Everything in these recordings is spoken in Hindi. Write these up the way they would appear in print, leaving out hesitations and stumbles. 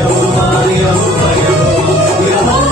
Yehovah, Yehovah, Yehovah, Yehovah.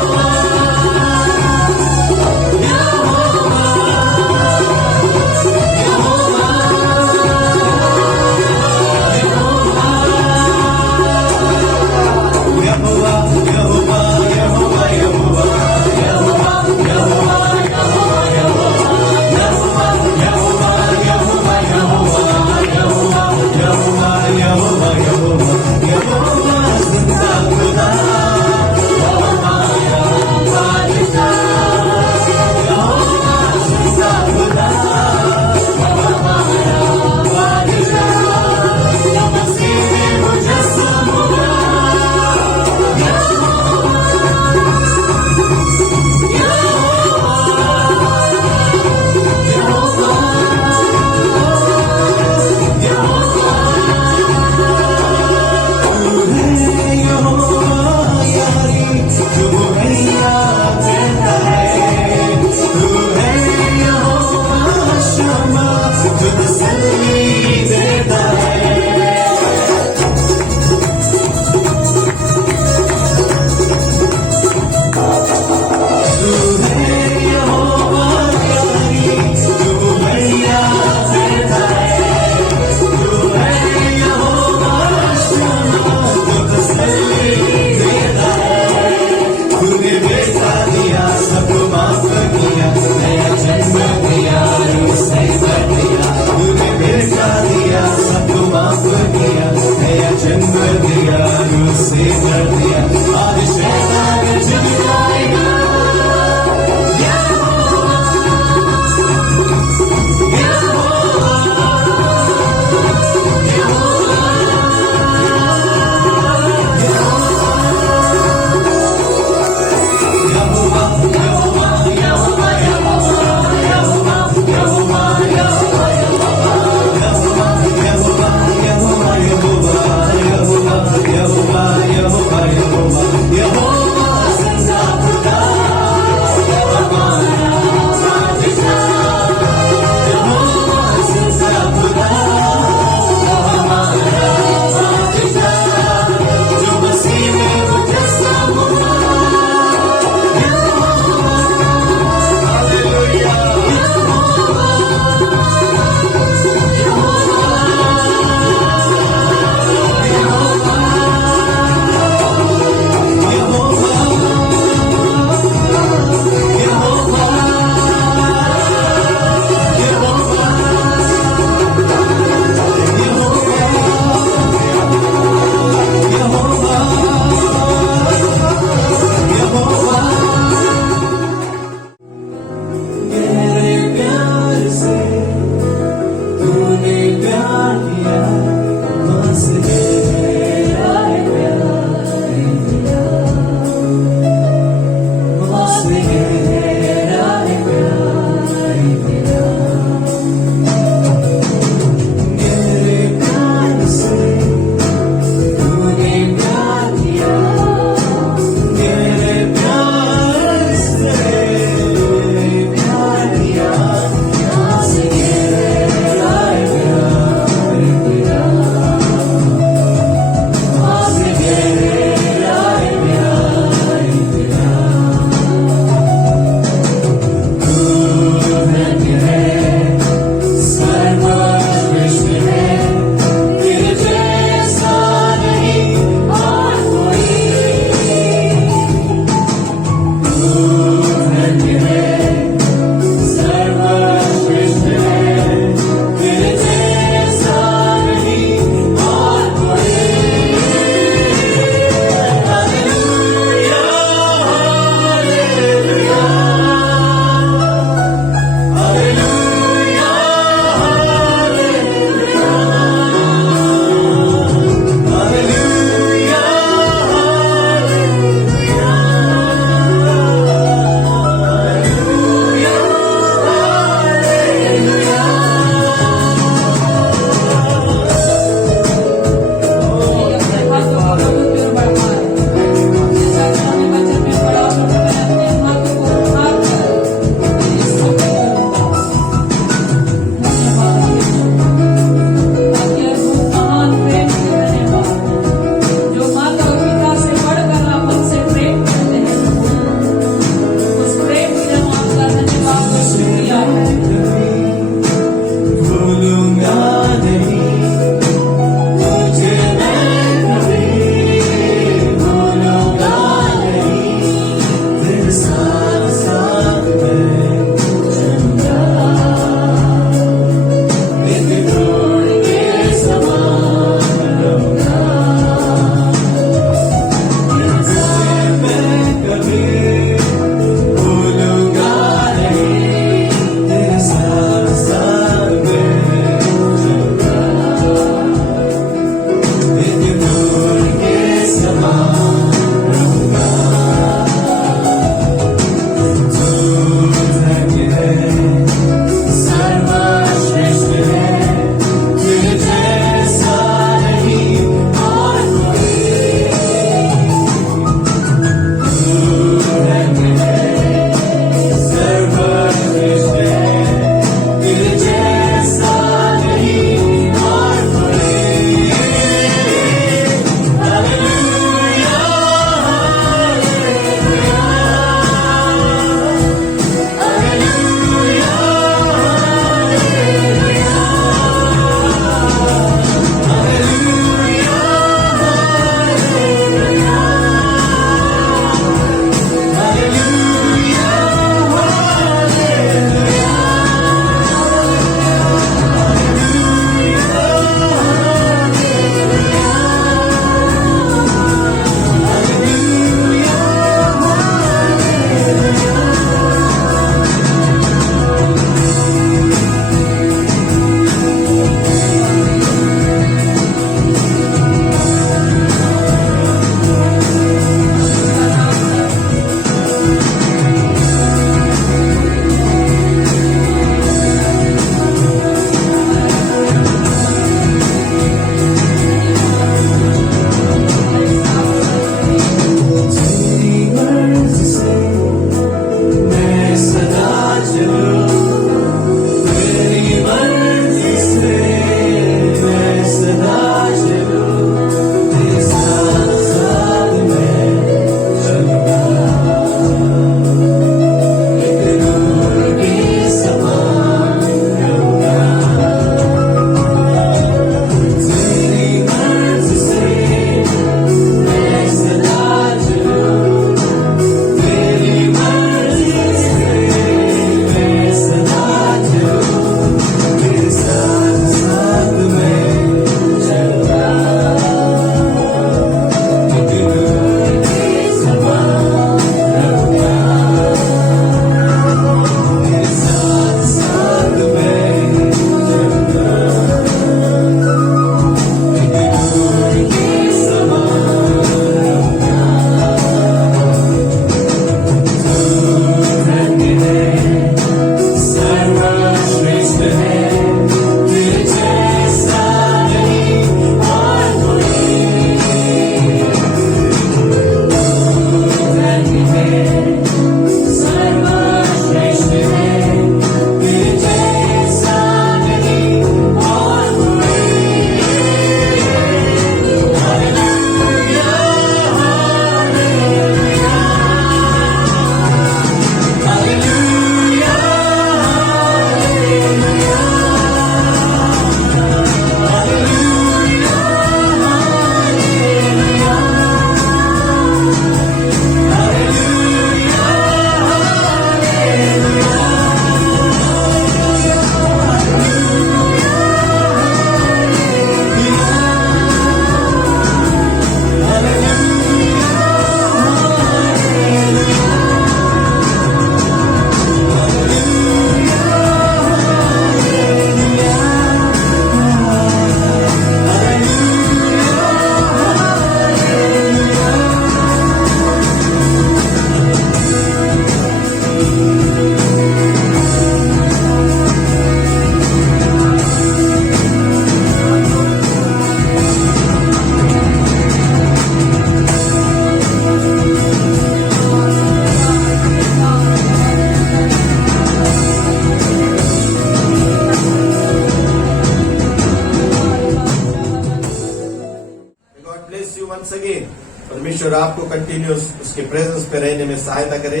Once again परमेश्वर आपको कंटिन्यूस उसके प्रेजेंस पे रहने में सहायता करे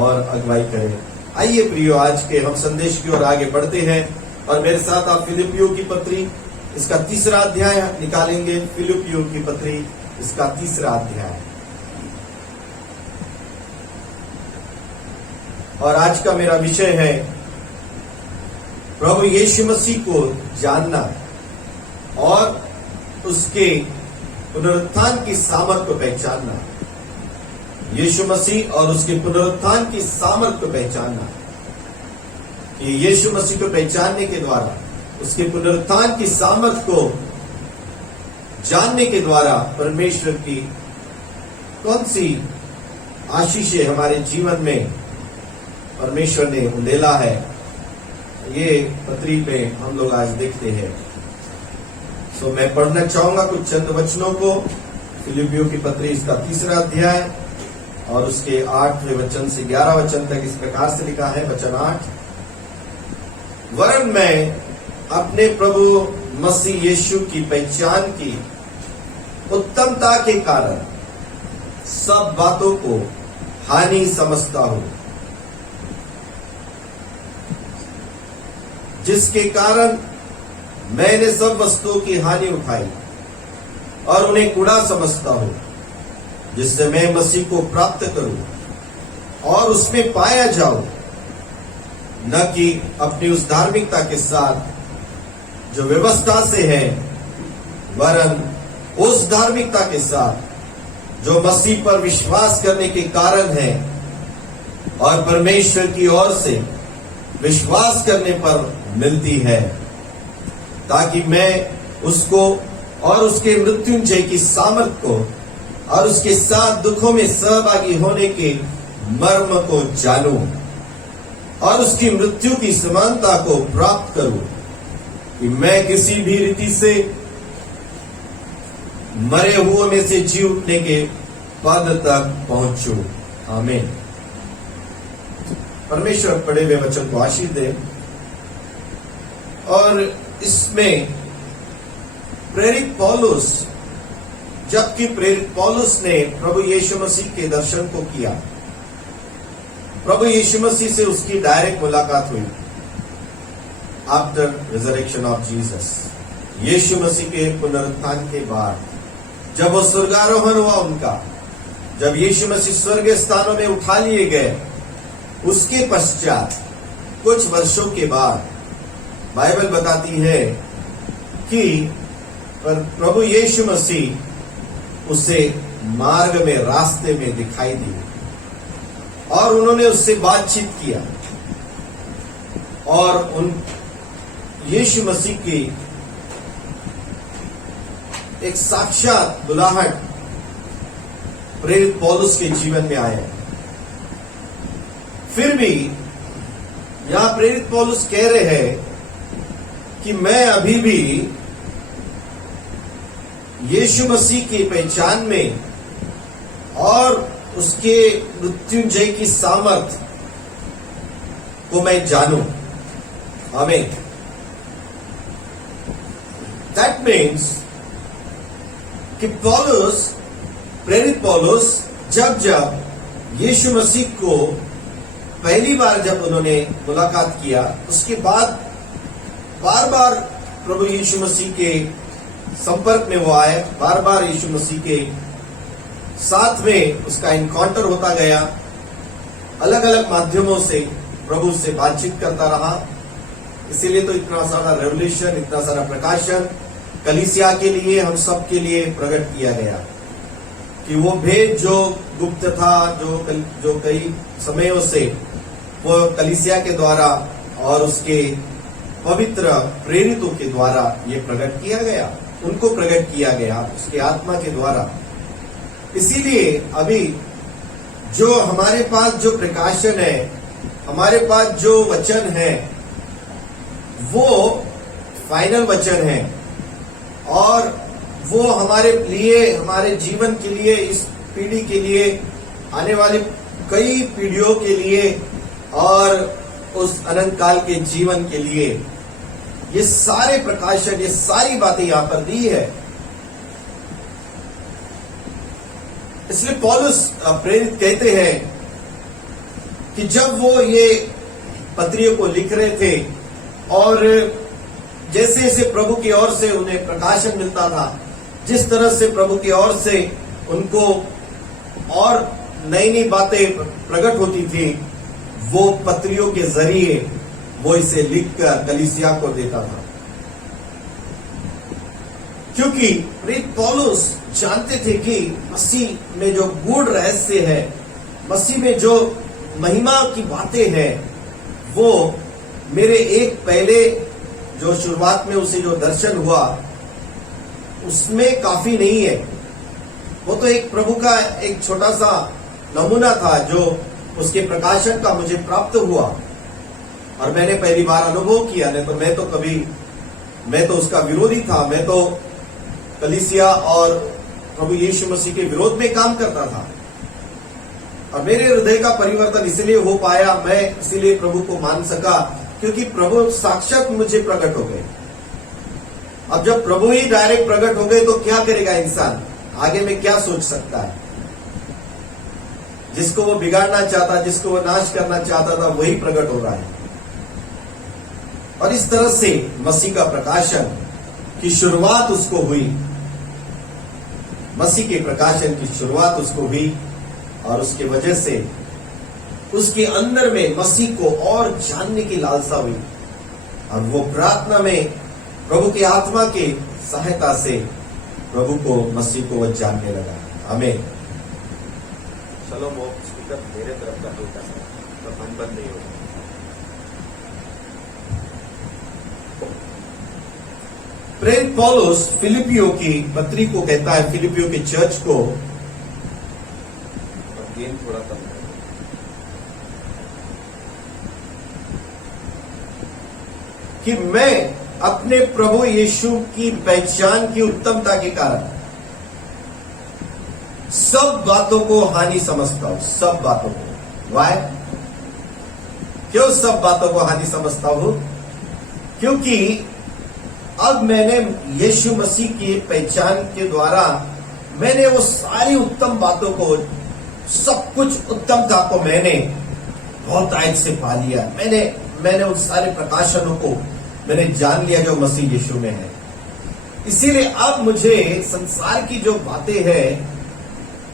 और अगुवाई करे। आइए प्रियो, आज के हम संदेश की ओर आगे बढ़ते हैं और मेरे साथ आप फिलिपियों की पत्री इसका 3रा अध्याय निकालेंगे। फिलिपियों की पत्री इसका 3रा अध्याय। और आज का मेरा विषय है प्रभु यीशु मसीह को जानना और उसके पुनरुत्थान की सामर्थ को पहचानना। यीशु मसीह और उसके पुनरुत्थान की सामर्थ को पहचानना। कि यीशु मसीह को पहचानने के द्वारा, उसके पुनरुत्थान की सामर्थ को जानने के द्वारा परमेश्वर की कौन सी आशीषें हमारे जीवन में परमेश्वर ने उंडेला है, ये पत्री में हम लोग आज देखते हैं। सो मैं पढ़ना चाहूंगा कुछ चंद वचनों को। फिलिपियों की पत्री इसका 3रा अध्याय और उसके 8वें वचन से 11 वचन तक इस प्रकार से लिखा है। वचन 8, वरन मैं अपने प्रभु मसीह यीशु की पहचान की उत्तमता के कारण सब बातों को हानि समझता हूं, जिसके कारण मैंने सब वस्तुओं की हानि उठाई और उन्हें कूड़ा समझता हूं, जिससे मैं मसीह को प्राप्त करूं और उसमें पाया जाऊं, न कि अपनी उस धार्मिकता के साथ जो व्यवस्था से है, वरन उस धार्मिकता के साथ जो मसीह पर विश्वास करने के कारण है और परमेश्वर की ओर से विश्वास करने पर मिलती है, ताकि मैं उसको और उसके मृत्युंजय की सामर्थ को और उसके साथ दुखों में सहभागी होने के मर्म को जानूं और उसकी मृत्यु की समानता को प्राप्त करूं, कि मैं किसी भी रीति से मरे हुए में से जी उठने के पद तक पहुंचूं। आमीन। परमेश्वर पढ़े हुए वचन को आशीष दे। और इसमें प्रेरित पौलुस, जबकि प्रेरित पौलुस ने प्रभु यीशु मसीह के दर्शन को किया, प्रभु यीशु मसीह से उसकी डायरेक्ट मुलाकात हुई आफ्टर रिजरेक्शन ऑफ जीसस। यीशु मसीह के पुनरुत्थान के बाद जब वो स्वर्गारोहण हुआ उनका, जब यीशु मसीह स्वर्गीय स्थानों में उठा लिए गए, उसके पश्चात कुछ वर्षों के बाद बाइबल बताती है कि प्रभु यीशु मसीह उसे मार्ग में, रास्ते में दिखाई दिए और उन्होंने उससे बातचीत किया और उन यीशु मसीह की एक साक्षात बुलाहट प्रेरित पौलुस के जीवन में आया। फिर भी यहां प्रेरित पौलुस कह रहे हैं कि मैं अभी भी यीशु मसीह की पहचान में और उसके मृत्युंजय की सामर्थ को मैं जानूं। आमीन। दैट मीन्स कि पौलुस, प्रेरित पौलुस जब यीशु मसीह को पहली बार जब उन्होंने मुलाकात किया, उसके बाद बार बार प्रभु यीशु मसीह के संपर्क में वो आए, बार बार यीशु मसीह के साथ में उसका इनकाउंटर होता गया, अलग अलग माध्यमों से प्रभु से बातचीत करता रहा। इसीलिए तो इतना सारा रेवल्यूशन, इतना सारा प्रकाशन कलीसिया के लिए, हम सब के लिए प्रकट किया गया कि वो भेद जो गुप्त था, जो कई समयों से वो कलीसिया के द्वारा और उसके पवित्र प्रेरितों के द्वारा ये प्रकट किया गया, उनको प्रकट किया गया उसके आत्मा के द्वारा। इसीलिए अभी जो हमारे पास जो प्रकाशन है, हमारे पास जो वचन है, वो फाइनल वचन है और वो हमारे लिए, हमारे जीवन के लिए, इस पीढ़ी के लिए, आने वाली कई पीढ़ियों के लिए और उस अनंत काल के जीवन के लिए, ये सारे प्रकाशन, ये सारी बातें यहां पर दी है। इसलिए पौलुस प्रेरित कहते हैं कि जब वो ये पत्रियों को लिख रहे थे, और जैसे जैसे प्रभु की ओर से उन्हें प्रकाशन मिलता था, जिस तरह से प्रभु की ओर से उनको और नई नई बातें प्रकट होती थी, वो पत्रियों के जरिए वो इसे लिखकर कलीसिया को देता था। क्योंकि प्रेरित पौलुस जानते थे कि मसीह में जो गूढ़ रहस्य है, मसीह में जो महिमा की बातें हैं, वो मेरे एक पहले जो शुरुआत में उसे जो दर्शन हुआ उसमें काफी नहीं है। वो तो एक प्रभु का एक छोटा सा नमूना था जो उसके प्रकाशन का मुझे प्राप्त हुआ, और मैंने पहली बार अनुभव किया। नहीं तो मैं तो उसका विरोधी था। मैं तो कलीसिया और प्रभु यीशु मसीह के विरोध में काम करता था, और मेरे हृदय का परिवर्तन इसलिए हो पाया, मैं इसीलिए प्रभु को मान सका क्योंकि प्रभु साक्षात मुझे प्रकट हो गए। अब जब प्रभु ही डायरेक्ट प्रकट हो गए तो क्या करेगा इंसान, आगे में क्या सोच सकता है। जिसको वो बिगाड़ना चाहता, जिसको वो नाश करना चाहता था, वही प्रकट हो रहा है। और इस तरह से मसीह का प्रकाशन की शुरुआत उसको हुई, मसीह के प्रकाशन की शुरुआत उसको हुई, और उसके वजह से उसके अंदर में मसीह को और जानने की लालसा हुई, और वो प्रार्थना में प्रभु की आत्मा की सहायता से प्रभु को, मसीह को वह जानने लगा। आमीन। चलो वो स्पीकर मेरे तरफ का हल्का सा तो बंद नहीं होगा। प्रेरित पौलुस फिलिपियों की पत्री को कहता है, फिलिपियों की चर्च को, गेम थोड़ा कम है, कि मैं अपने प्रभु यीशु की पहचान की उत्तमता के कारण सब बातों को हानि समझता हूं। सब बातों को। वाय? क्यों सब बातों को हानि समझता हूं? क्योंकि अब मैंने यीशु मसीह की पहचान के द्वारा मैंने वो सारी उत्तम बातों को, सब कुछ उत्तमता को मैंने बहुत आयत से पा लिया। मैंने उन सारे प्रकाशनों को मैंने जान लिया जो मसीह यीशु में है। इसीलिए अब मुझे संसार की जो बातें हैं,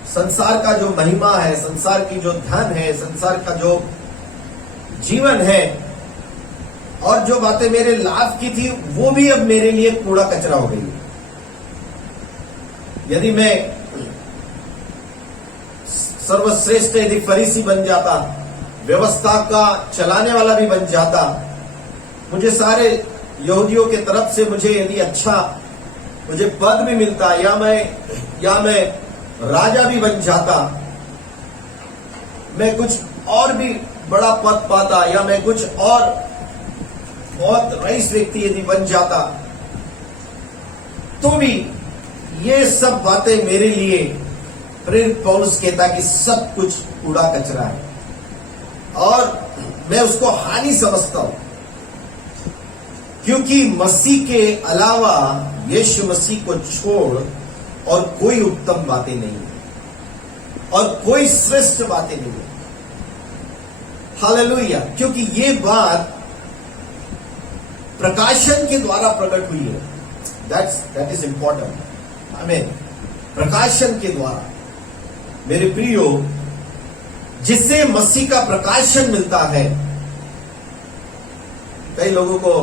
संसार का जो महिमा है, संसार की जो धन है, संसार का जो जीवन है, और जो बातें मेरे लाभ की थी, वो भी अब मेरे लिए कूड़ा कचरा हो गई। यदि मैं सर्वश्रेष्ठ यदि फरीसी बन जाता, व्यवस्था का चलाने वाला भी बन जाता, मुझे सारे यहूदियों के तरफ से मुझे यदि अच्छा मुझे पद भी मिलता, या मैं राजा भी बन जाता, मैं कुछ और भी बड़ा पद पाता, या मैं कुछ और बहुत रईस व्यक्ति यदि बन जाता, तो भी ये सब बातें मेरे लिए, प्रेरित पौलुस कहता कि सब कुछ कूड़ा कचरा है, और मैं उसको हानि समझता हूं, क्योंकि मसीह के अलावा, यीशु मसीह को छोड़ और कोई उत्तम बातें नहीं है, और कोई श्रेष्ठ बातें नहीं है। हालेलुया। क्योंकि ये बात प्रकाशन के द्वारा प्रकट हुई है। That is important. आमीन। प्रकाशन के द्वारा, मेरे प्रियो, जिससे मसीह का प्रकाशन मिलता है। कई लोगों को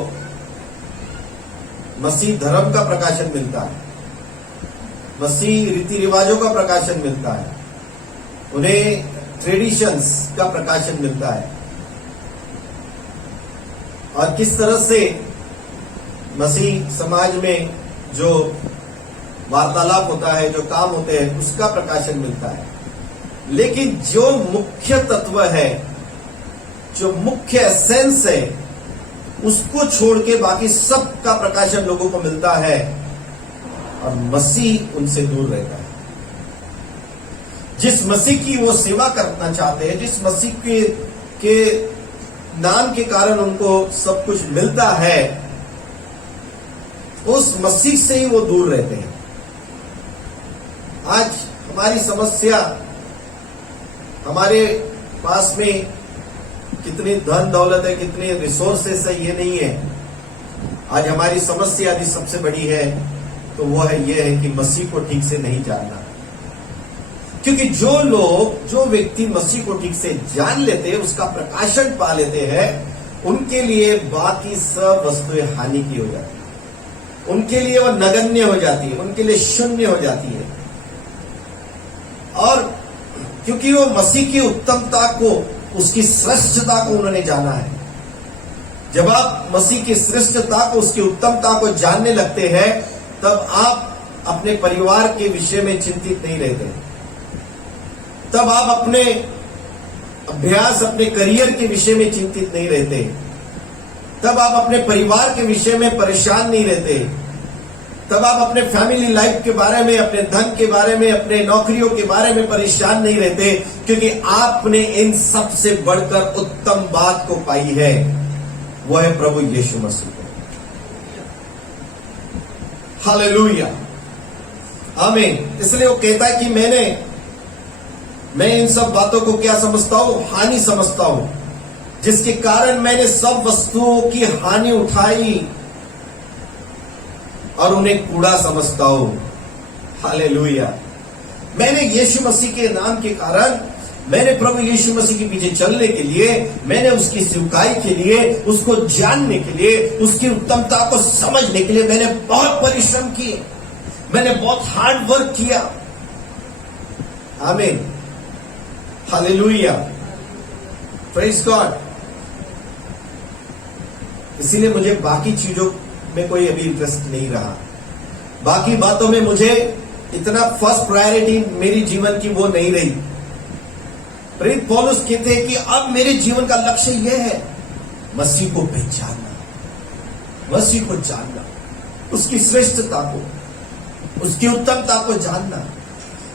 मसीह धर्म का प्रकाशन मिलता है, मसीह रीति रिवाजों का प्रकाशन मिलता है, उन्हें ट्रेडिशंस का प्रकाशन मिलता है, और किस तरह से मसीह समाज में जो वार्तालाप होता है, जो काम होते हैं, उसका प्रकाशन मिलता है। लेकिन जो मुख्य तत्व है, जो मुख्य एसेंस है, उसको छोड़ के बाकी सब का प्रकाशन लोगों को मिलता है, और मसीह उनसे दूर रहता है। जिस मसीह की वो सेवा करना चाहते हैं, जिस मसीह के नाम के कारण उनको सब कुछ मिलता है, उस मसीह से ही वो दूर रहते हैं। आज हमारी समस्या, हमारे पास में कितनी धन दौलत है, कितने रिसोर्सेस है, ये नहीं है। आज हमारी समस्या यदि सबसे बड़ी है तो वो है ये है कि मसीह को ठीक से नहीं जानना। क्योंकि जो व्यक्ति मसीह को ठीक से जान लेते हैं, उसका प्रकाशन पा लेते हैं, उनके लिए बाकी सब वस्तुएं हानि की हो जाती है, उनके लिए वो नगण्य हो जाती है, उनके लिए शून्य हो जाती है। और क्योंकि वो मसीह की उत्तमता को, उसकी श्रेष्ठता को उन्होंने जाना है। जब आप मसीह की श्रेष्ठता को, उसकी उत्तमता को जानने लगते हैं, तब आप अपने परिवार के विषय में चिंतित नहीं रहते। तब आप अपने अभ्यास, अपने करियर के विषय में चिंतित नहीं रहते। तब आप अपने परिवार के विषय में परेशान नहीं रहते। तब आप अपने फैमिली लाइफ के बारे में, अपने धन के बारे में, अपने नौकरियों के बारे में परेशान नहीं रहते, क्योंकि आपने इन सबसे बढ़कर उत्तम बात को पाई है, वो है प्रभु यीशु मसीह को। हालेलुया, आमीन। इसलिए वो कहता है कि मैं इन सब बातों को क्या समझता हूं? हानि समझता हूं, जिसके कारण मैंने सब वस्तुओं की हानि उठाई और उन्हें कूड़ा समझता हूं। हालेलुया। मैंने यीशु मसीह के नाम के कारण, मैंने प्रभु यीशु मसीह के पीछे चलने के लिए, मैंने उसकी सेवकाई के लिए, उसको जानने के लिए, उसकी उत्तमता को समझने के लिए मैंने बहुत परिश्रम किए, मैंने बहुत हार्ड वर्क किया। आमीन, हालेलुया, प्रेज गॉड। इसीलिए मुझे बाकी चीजों में कोई अभी इंटरेस्ट नहीं रहा। बाकी बातों में मुझे इतना फर्स्ट प्रायोरिटी मेरी जीवन की वो नहीं रही। प्रेरित पौलुस कहते हैं कि अब मेरे जीवन का लक्ष्य यह है, मसीह को पहचानना, मसीह को जानना, उसकी श्रेष्ठता को, उसकी उत्तमता को जानना।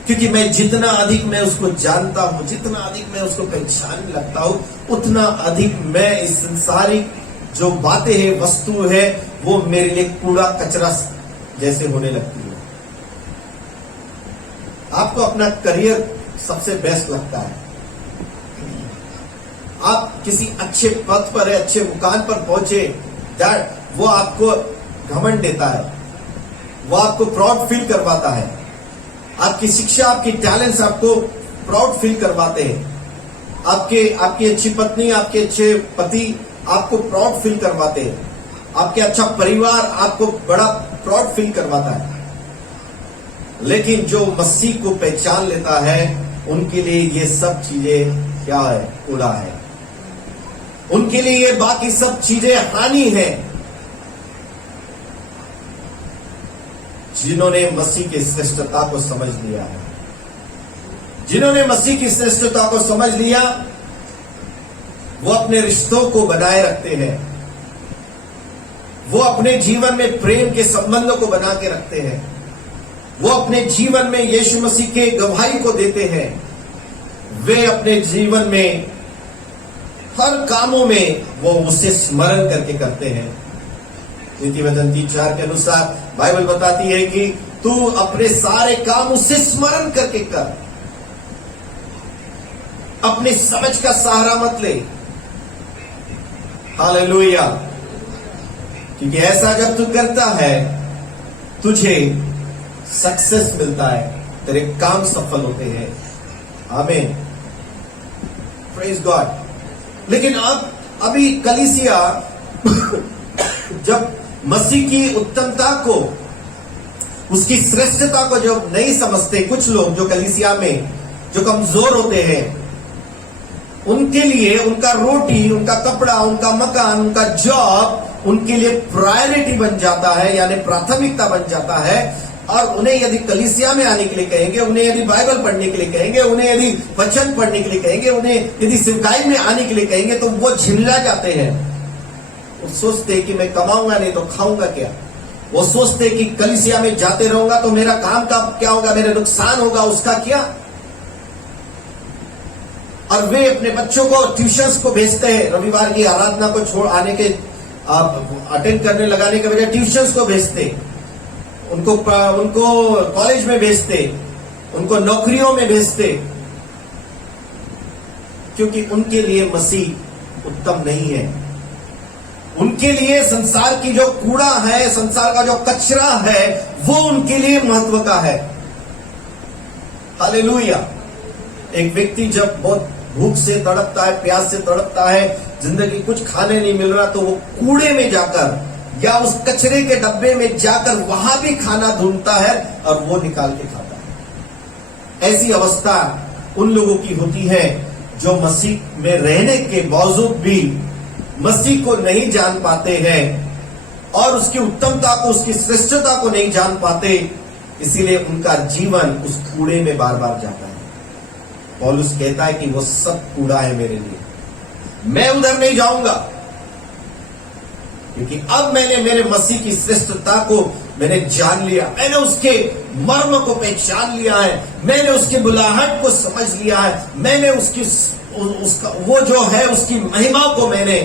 क्योंकि मैं जितना अधिक मैं उसको जानता हूं, जितना अधिक मैं उसको पहचानने लगता हूं, उतना अधिक मैं इस संसारिक जो बातें हैं, वस्तु है, वो मेरे लिए कूड़ा कचरा जैसे होने लगती है। आपको अपना करियर सबसे बेस्ट लगता है, आप किसी अच्छे पद पर है, अच्छे मुकाम पर पहुंचे, दैट वो आपको घमंड देता है, वो आपको प्राउड फील करवाता है। आपकी शिक्षा, आपकी टैलेंट्स आपको प्राउड फील करवाते हैं। आपकी अच्छी पत्नी, आपके अच्छे पति आपको प्राउड फील करवाते हैं। आपके अच्छा परिवार आपको बड़ा प्राउड फील करवाता है। लेकिन जो मसीह को पहचान लेता है, उनके लिए ये सब चीजें क्या है? कूड़ा है। उनके लिए ये बाकी सब चीजें हानि है। जिन्होंने मसीह की श्रेष्ठता को समझ लिया है, जिन्होंने मसीह की श्रेष्ठता को समझ लिया, वो अपने रिश्तों को बनाए रखते हैं, वो अपने जीवन में प्रेम के संबंधों को बना के रखते हैं, वो अपने जीवन में यीशु मसीह के गवाही को देते हैं। वे अपने जीवन में हर कामों में वो उसे स्मरण करके करते हैं। नीति वचन 3:4 के अनुसार बाइबल बताती है कि तू अपने सारे काम उससे स्मरण करके कर, अपनी समझ का सहारा मत ले। हालेलुया। क्योंकि ऐसा जब तू करता है, तुझे सक्सेस मिलता है, तेरे काम सफल होते हैं। आमीन, प्रेज गॉड। लेकिन अब अभी कलीसिया जब मसीह की उत्तमता को, उसकी श्रेष्ठता को जब नहीं समझते, कुछ लोग जो कलीसिया में जो कमजोर होते हैं, उनके लिए उनका रोटी, उनका कपड़ा, उनका मकान, उनका जॉब उनके लिए प्रायोरिटी बन जाता है, यानी प्राथमिकता बन जाता है। और उन्हें यदि कलीसिया में आने के लिए कहेंगे, उन्हें यदि बाइबल पढ़ने के लिए कहेंगे, उन्हें यदि वचन पढ़ने के लिए कहेंगे, उन्हें यदि सेवकाई में आने के लिए कहेंगे, तो वो झिल्ला जाते हैं। वो सोचते हैं कि मैं कमाऊंगा नहीं तो खाऊंगा क्या। वो सोचते हैं कि कलीसिया में जाते रहूंगा तो मेरा काम का क्या होगा, मेरा नुकसान होगा, उसका क्या। और वे अपने बच्चों को ट्यूशंस को भेजते हैं, रविवार की आराधना को छोड़ आने के अटेंड करने लगाने के बजाय ट्यूशंस को भेजते, उनको कॉलेज में भेजते, उनको नौकरियों में भेजते, क्योंकि उनके लिए मसीह उत्तम नहीं है। उनके लिए संसार की जो कूड़ा है, संसार का जो कचरा है, वो उनके लिए महत्व का है। हालेलुया। एक व्यक्ति जब बहुत भूख से तड़पता है, प्यास से तड़पता है, जिंदगी कुछ खाने नहीं मिल रहा, तो वो कूड़े में जाकर या उस कचरे के डब्बे में जाकर वहां भी खाना ढूंढता है और वो निकाल के खाता है। ऐसी अवस्था उन लोगों की होती है जो मसीह में रहने के बावजूद भी मसीह को नहीं जान पाते हैं और उसकी उत्तमता को, उसकी श्रेष्ठता को नहीं जान पाते, इसीलिए उनका जीवन उस कूड़े में बार बार जाता है। पौलुस कहता है कि वो सब कूड़ा है मेरे लिए, मैं उधर नहीं जाऊंगा, क्योंकि अब मैंने मेरे मसीह की श्रेष्ठता को मैंने जान लिया, मैंने उसके मर्म को पहचान लिया है, मैंने उसकी बुलाहट को समझ लिया है, मैंने उसका वो जो है उसकी महिमा को मैंने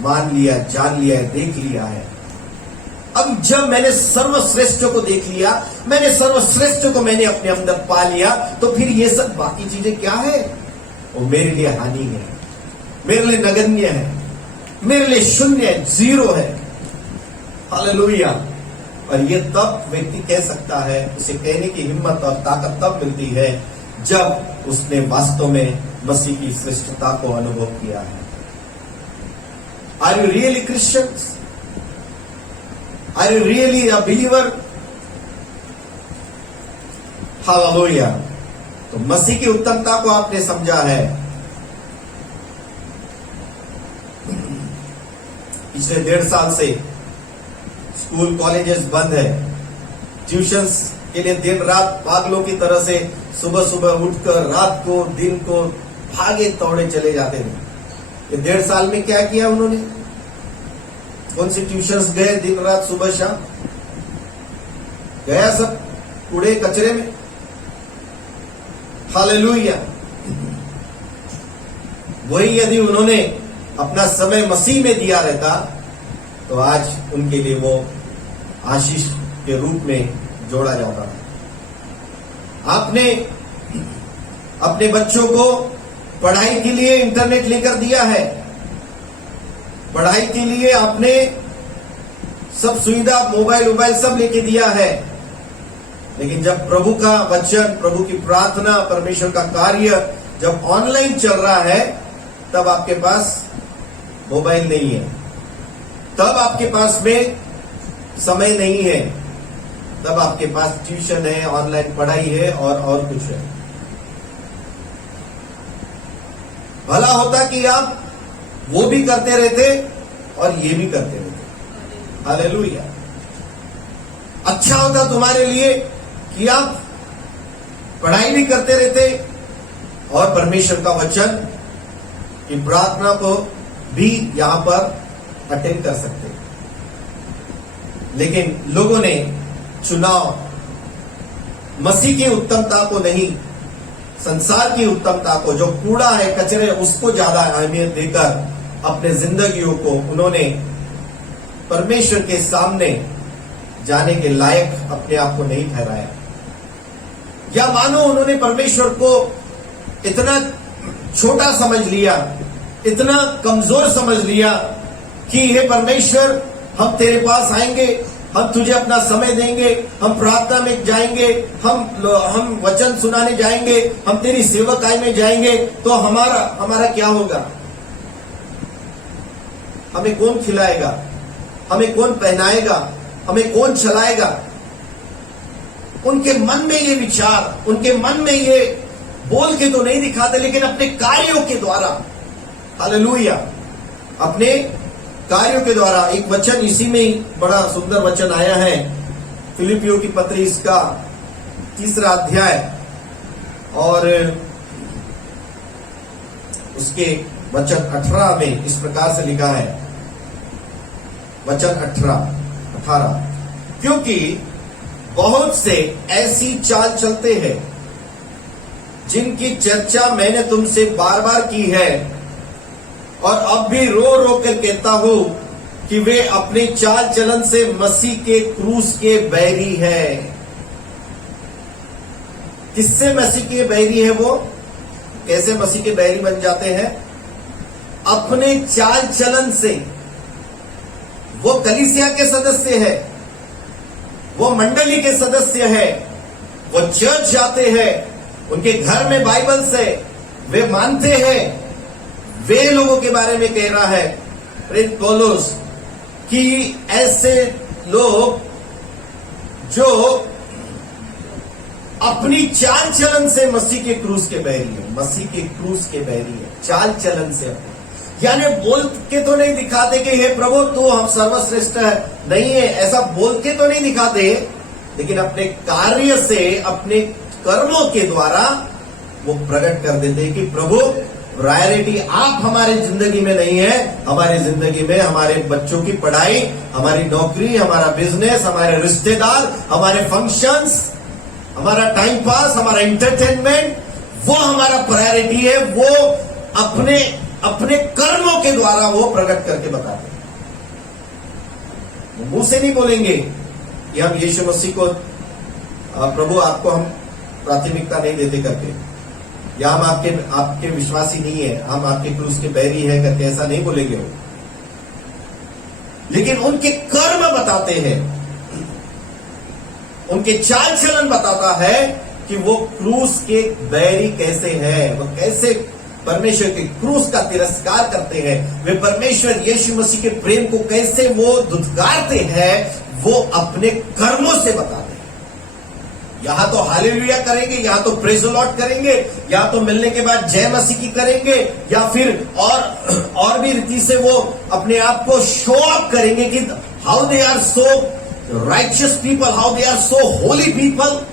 मान लिया, जान लिया है, देख लिया है। अब जब मैंने सर्वश्रेष्ठ को देख लिया, मैंने सर्वश्रेष्ठ को मैंने अपने अंदर पा लिया, तो फिर ये सब बाकी चीजें क्या है? वो मेरे लिए हानि है, मेरे लिए नगण्य है, मेरे लिए शून्य है, जीरो है। हालेलुया। और ये तब व्यक्ति कह सकता है, उसे कहने की हिम्मत और ताकत तब मिलती है जब उसने वास्तव में मसीह की श्रेष्ठता को अनुभव किया है। Are you really Christians? Are you really a believer? Hallelujah. तो मसीह की उत्तमता को आपने समझा है। पिछले 1.5 साल से स्कूल कॉलेजेस बंद है, ट्यूशंस के लिए दिन रात पागलों की तरह से सुबह सुबह उठकर रात को दिन को भागे दौड़े चले जाते थे। ये 1.5 साल में क्या किया उन्होंने? कौन सी ट्यूशंस गए दिन रात सुबह शाम? गया सब कूड़े कचरे में। हालेलुया। वही यदि उन्होंने अपना समय मसीह में दिया रहता तो आज उनके लिए वो आशीष के रूप में जोड़ा जाता। आपने अपने बच्चों को पढ़ाई के लिए इंटरनेट लेकर दिया है, पढ़ाई के लिए आपने सब सुविधा मोबाइल सब लेके दिया है, लेकिन जब प्रभु का वचन, प्रभु की प्रार्थना, परमेश्वर का कार्य जब ऑनलाइन चल रहा है, तब आपके पास मोबाइल नहीं है, तब आपके पास में समय नहीं है, तब आपके पास ट्यूशन है, ऑनलाइन पढ़ाई है और कुछ है। भला होता कि आप वो भी करते रहते और ये भी करते रहते। हालेलुया। अच्छा होता तुम्हारे लिए कि आप पढ़ाई भी करते रहते और परमेश्वर का वचन की प्रार्थना को भी यहां पर अटेंड कर सकते। लेकिन लोगों ने चुनाव मसीह की उत्तमता को नहीं, संसार की उत्तमता को, जो कूड़ा है, कचरे, उसको ज्यादा अहमियत देकर अपने जिंदगियों को उन्होंने परमेश्वर के सामने जाने के लायक अपने आप को नहीं ठहराया। या मानो उन्होंने परमेश्वर को इतना छोटा समझ लिया, इतना कमजोर समझ लिया कि हे परमेश्वर, हम तेरे पास आएंगे, हम तुझे अपना समय देंगे, हम प्रार्थना में जाएंगे, हम वचन सुनाने जाएंगे, हम तेरी सेवकाई में जाएंगे, तो हमारा क्या होगा? हमें कौन खिलाएगा? हमें कौन पहनाएगा? हमें कौन चलाएगा? उनके मन में ये विचार, उनके मन में ये बोल के तो नहीं दिखाते, लेकिन अपने कार्यों के द्वारा, हालेलुया, अपने कार्यों के द्वारा। एक वचन इसी में ही बड़ा सुंदर वचन आया है, फिलिपियों की पत्री इसका 3 अध्याय और उसके वचन 18 में इस प्रकार से लिखा है। वचन 18, क्योंकि बहुत से ऐसी चाल चलते हैं जिनकी चर्चा मैंने तुमसे बार बार की है और अब भी रो रो कर कहता हूं कि वे अपने चाल चलन से मसीह के क्रूस के बैरी है। किससे मसीह के बैरी है? वो कैसे मसीह के बैरी बन जाते हैं? अपने चाल चलन से, वो कलीसिया के सदस्य है, वो मंडली के सदस्य है, वो चर्च जाते हैं, उनके घर में बाइबल से वे मानते हैं, वे लोगों के बारे में कह रहा है प्रेरित पौलुस कि ऐसे लोग जो अपनी चाल चलन से मसीह के क्रूस के बैरी है, मसीह के क्रूस के बैरी है, चाल चलन से अपने, यानी बोल के तो नहीं दिखाते कि हे प्रभु तू हम सर्वश्रेष्ठ है, नहीं है, ऐसा बोल के तो नहीं दिखाते, लेकिन अपने कार्य से, अपने कर्मों के द्वारा वो प्रकट कर देते हैं कि प्रभु प्रायोरिटी आप हमारे जिंदगी में नहीं है, हमारी जिंदगी में हमारे बच्चों की पढ़ाई, हमारी नौकरी, हमारा बिजनेस, हमारे रिश्तेदार, हमारे फंक्शंस, हमारा टाइम पास, हमारा एंटरटेनमेंट, वो हमारा प्रायोरिटी है। वो अपने अपने कर्मों के द्वारा वो प्रकट करके बताते हैं। मुंह से नहीं बोलेंगे कि हम यीशु मसीह को प्रभु आपको हम प्राथमिकता नहीं देते करके, या हम आपके विश्वासी नहीं है, हम आपके क्रूस के बैरी है करके, ऐसा नहीं बोलेंगे वो, लेकिन उनके कर्म बताते हैं, उनके चाल चलन बताता है कि वो क्रूस के बैरी कैसे है, वो कैसे परमेश्वर के क्रूस का तिरस्कार करते हैं, वे परमेश्वर यीशु मसीह के प्रेम को कैसे वो धुतकारते हैं, वो अपने कर्मों से बताते हैं। यहां तो हालेलुया करेंगे, यहां तो प्रेज द लॉर्ड करेंगे, या तो मिलने के बाद जय मसीह की करेंगे, या फिर और भी रीति से वो अपने आप को शो अप करेंगे कि how they are so righteous people, how they are so holy people,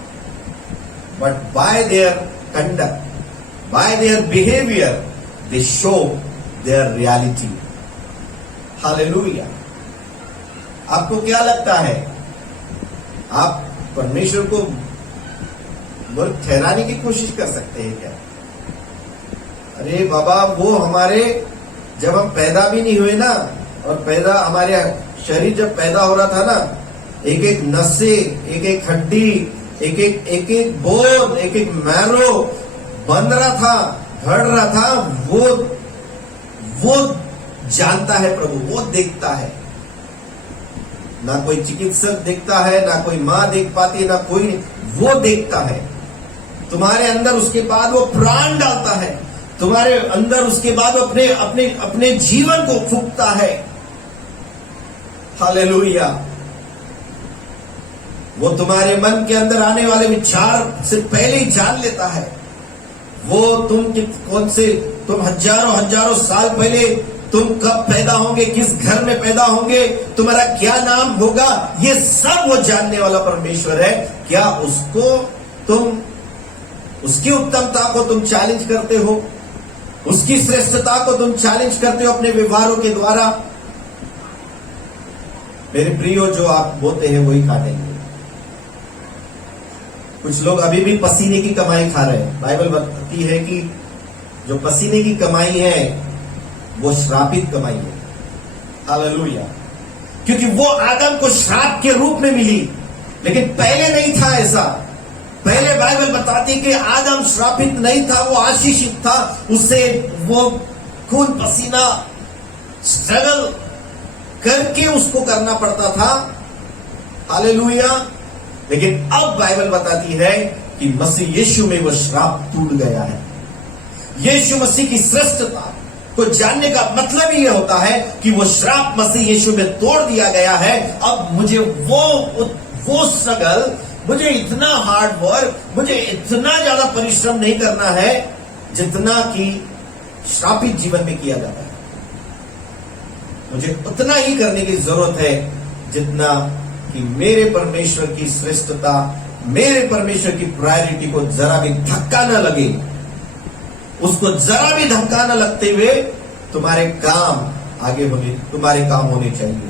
but by their conduct, by their behavior, they show their reality. Hallelujah. आपको क्या लगता है, आप परमेश्वर को मूर्ख ठहराने की कोशिश कर सकते हैं क्या? अरे बाबा, वो हमारे जब हम पैदा भी नहीं हुए ना, और पैदा हमारे शरीर जब पैदा हो रहा था ना, एक एक नसें, एक एक हड्डी, एक एक बोन, एक एक मैरो बन रहा था, बढ़ रहा था, वो जानता है प्रभु, वो देखता है। ना कोई चिकित्सक देखता है, ना कोई मां देख पाती है, ना कोई, वो देखता है तुम्हारे अंदर। उसके बाद वो प्राण डालता है तुम्हारे अंदर, उसके बाद अपने अपने अपने जीवन को फूंकता है। हालेलुया। वो तुम्हारे मन के अंदर आने वाले विचार से पहले ही जान लेता है। वो तुम हजारों साल पहले तुम कब पैदा होंगे, किस घर में पैदा होंगे, तुम्हारा क्या नाम होगा, ये सब वो जानने वाला परमेश्वर है। क्या उसकी उत्तमता को तुम चैलेंज करते हो? उसकी श्रेष्ठता को तुम चैलेंज करते हो अपने व्यवहारों के द्वारा? मेरे प्रियो, जो आप बोते हैं वही काटेंगे। कुछ लोग अभी भी पसीने की कमाई खा रहे हैं। बाइबल बताती है कि जो पसीने की कमाई है वो श्रापित कमाई है। हालेलुया। क्योंकि वो आदम को श्राप के रूप में मिली, लेकिन पहले नहीं था ऐसा। पहले बाइबल बताती कि आदम श्रापित नहीं था, वो आशीषित था। उसे वो खून पसीना स्ट्रगल करके उसको करना पड़ता था। हालेलुया। लेकिन अब बाइबल बताती है कि मसीह यीशु में वो श्राप टूट गया है। यीशु मसीह की श्रेष्ठता को जानने का मतलब ही यह होता है कि वो श्राप मसीह यीशु में तोड़ दिया गया है। अब मुझे वो स्ट्रगल, मुझे इतना हार्ड वर्क, मुझे इतना ज्यादा परिश्रम नहीं करना है जितना कि श्रापित जीवन में किया जाता है। मुझे उतना ही करने की जरूरत है जितना कि मेरे परमेश्वर की श्रेष्ठता, मेरे परमेश्वर की प्रायोरिटी को जरा भी धक्का न लगे। उसको जरा भी धक्का न लगते हुए तुम्हारे काम होने चाहिए।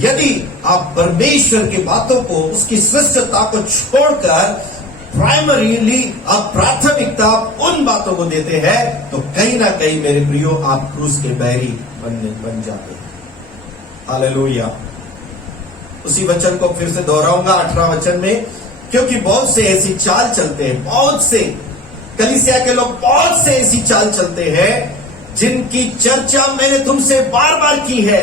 यदि आप परमेश्वर की बातों को, उसकी श्रेष्ठता को छोड़कर प्राइमरीली आप प्राथमिकता उन बातों को देते हैं, तो कहीं ना कहीं मेरे प्रियो आप क्रूस के बैरी बन जाते हैं। हालेलुया। उसी वचन को फिर से दोहराऊंगा 18 वचन में, क्योंकि बहुत से ऐसी चाल चलते हैं, बहुत से कलीसिया के लोग बहुत से ऐसी चाल चलते हैं जिनकी चर्चा मैंने तुमसे बार बार की है,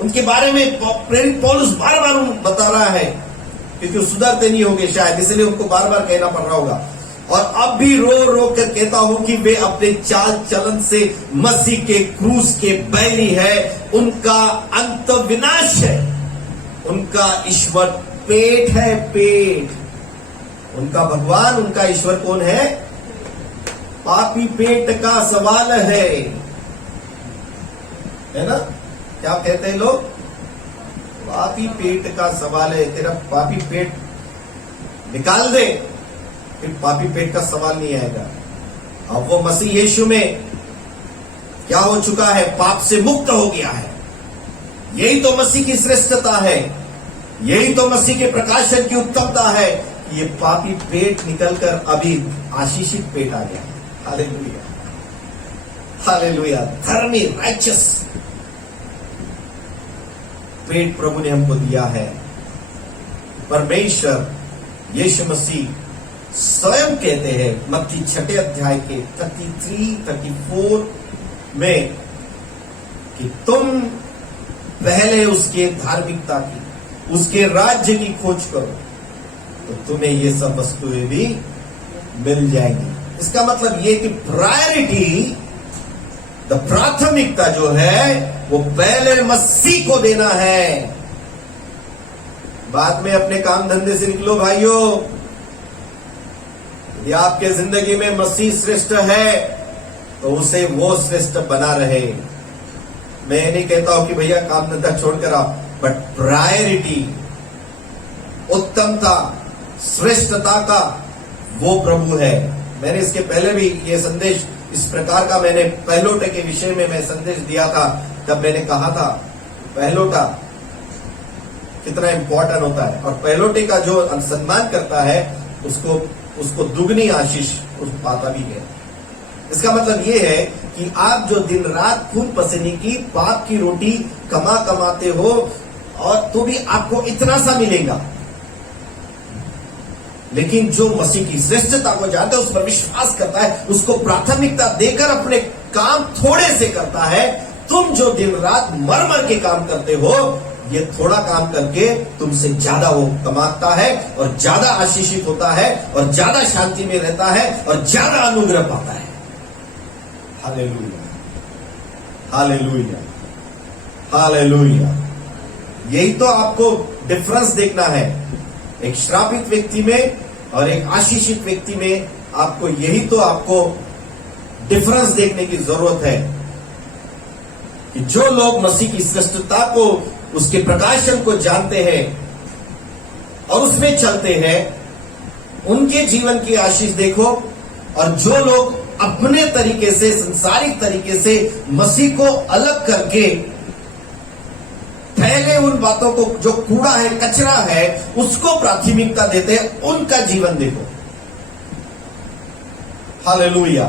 उनके बारे में प्रेरित पौलुस बार बार बता रहा है, क्योंकि वो सुधरते नहीं होंगे शायद, इसलिए उनको बार बार कहना पड़ रहा होगा। और अब भी रो रो कर कहता हूं कि वे अपने चाल चलन से मसीह के क्रूस के बैरी है, उनका अंत विनाश है, उनका ईश्वर पेट है, पेट। उनका भगवान, उनका ईश्वर कौन है? पापी पेट का सवाल है ना? क्या कहते हैं लोग? पापी पेट का सवाल है। तेरा पापी पेट निकाल दे, फिर पापी पेट का सवाल नहीं आएगा। अब वो मसीह यीशु में क्या हो चुका है? पाप से मुक्त हो गया है। यही तो मसीह की श्रेष्ठता है, यही तो मसीह के प्रकाशन की उत्तमता है। ये पापी पेट निकलकर अभी आशीषित पेट आ गया। Hallelujah, hallelujah. धर्मी, राइचस पेट प्रभु ने हमको दिया है। परमेश्वर यीशु मसीह स्वयं कहते हैं मत्ती 6 अध्याय के 33-34 में कि तुम पहले उसके धार्मिकता की, उसके राज्य की खोज करो, तो तुम्हें ये सब वस्तुएं भी मिल जाएंगी। इसका मतलब ये कि प्रायोरिटी, प्राथमिकता जो है वो पहले मसीह को देना है। बाद में अपने काम धंधे से निकलो भाइयों। यदि आपके जिंदगी में मसीह श्रेष्ठ है तो उसे वो श्रेष्ठ बना रहे। मैं ये नहीं कहता हूं कि भैया काम धंधा छोड़कर आओ, बट प्रायोरिटी, उत्तमता, श्रेष्ठता का वो प्रभु है। मैंने इसके पहले भी ये संदेश इस प्रकार का, मैंने पहलोटे के विषय में मैं संदेश दिया था। तब मैंने कहा था पहलोटा कितना इंपॉर्टेंट होता है, और पहलोटे का जो सम्मान करता है उसको दुगनी आशीष उस पाता भी है। इसका मतलब ये है कि आप जो दिन रात खून पसीने की पाप की रोटी कमाते हो, और तो भी आपको इतना सा मिलेगा, लेकिन जो मसीह की श्रेष्ठता को जानता है, उस पर विश्वास करता है, उसको प्राथमिकता देकर अपने काम थोड़े से करता है। तुम जो दिन रात मर के काम करते हो, ये थोड़ा काम करके तुमसे ज्यादा वो कमाता है, और ज्यादा आशीषित होता है, और ज्यादा शांति में रहता है, और ज्यादा अनुग्रह पाता है। Hallelujah, hallelujah, hallelujah. यही तो आपको डिफरेंस देखना है एक श्रापित व्यक्ति में और एक आशीषित व्यक्ति में। आपको यही तो आपको डिफरेंस देखने की जरूरत है कि जो लोग मसीह की श्रेष्ठता को, उसके प्रकाशन को जानते हैं और उसमें चलते हैं, उनके जीवन की आशीष देखो। और जो लोग अपने तरीके से, संसारिक तरीके से मसीह को अलग करके पहले उन बातों को, जो कूड़ा है, कचरा है, उसको प्राथमिकता देते हैं, उनका जीवन देखो। हालेलुया।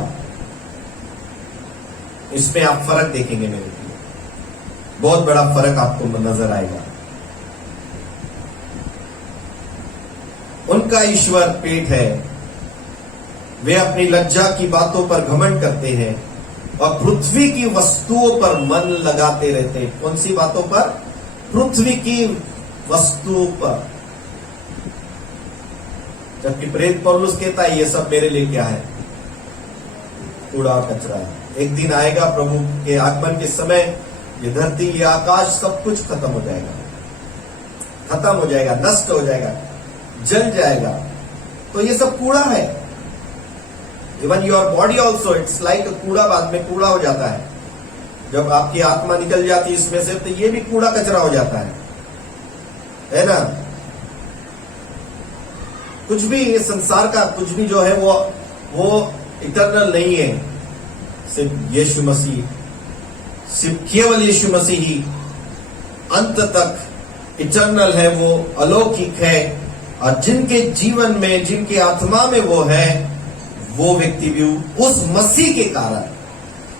इसमें आप फर्क देखेंगे मेरे लिए, बहुत बड़ा फर्क आपको नजर आएगा। उनका ईश्वर पेट है, वे अपनी लज्जा की बातों पर घमंड करते हैं और पृथ्वी की वस्तुओं पर मन लगाते रहते हैं। कौन सी बातों पर? पृथ्वी की वस्तुओं पर। जबकि प्रेरित पौलुस कहता है ये सब मेरे लिए क्या है? कूड़ा और कचरा है। एक दिन आएगा प्रभु के आगमन के समय, ये धरती, ये आकाश, सब कुछ खत्म हो जाएगा, खत्म हो जाएगा, नष्ट हो जाएगा, जल जाएगा। तो ये सब कूड़ा है। Even your body also, it's like कूड़ा, बाद में कूड़ा हो जाता है। जब आपकी आत्मा निकल जाती है इसमें से, तो ये भी कूड़ा कचरा हो जाता है ना? कुछ भी ये संसार का कुछ भी जो है वो इटर्नल नहीं है। सिर्फ यीशु मसीह, सिर्फ केवल यीशु मसीह ही अंत तक इटर्नल है, वो अलौकिक है। और जिनके जीवन में, जिनके आत्मा में वो है, वो व्यक्ति भी उस मसीह के कारण,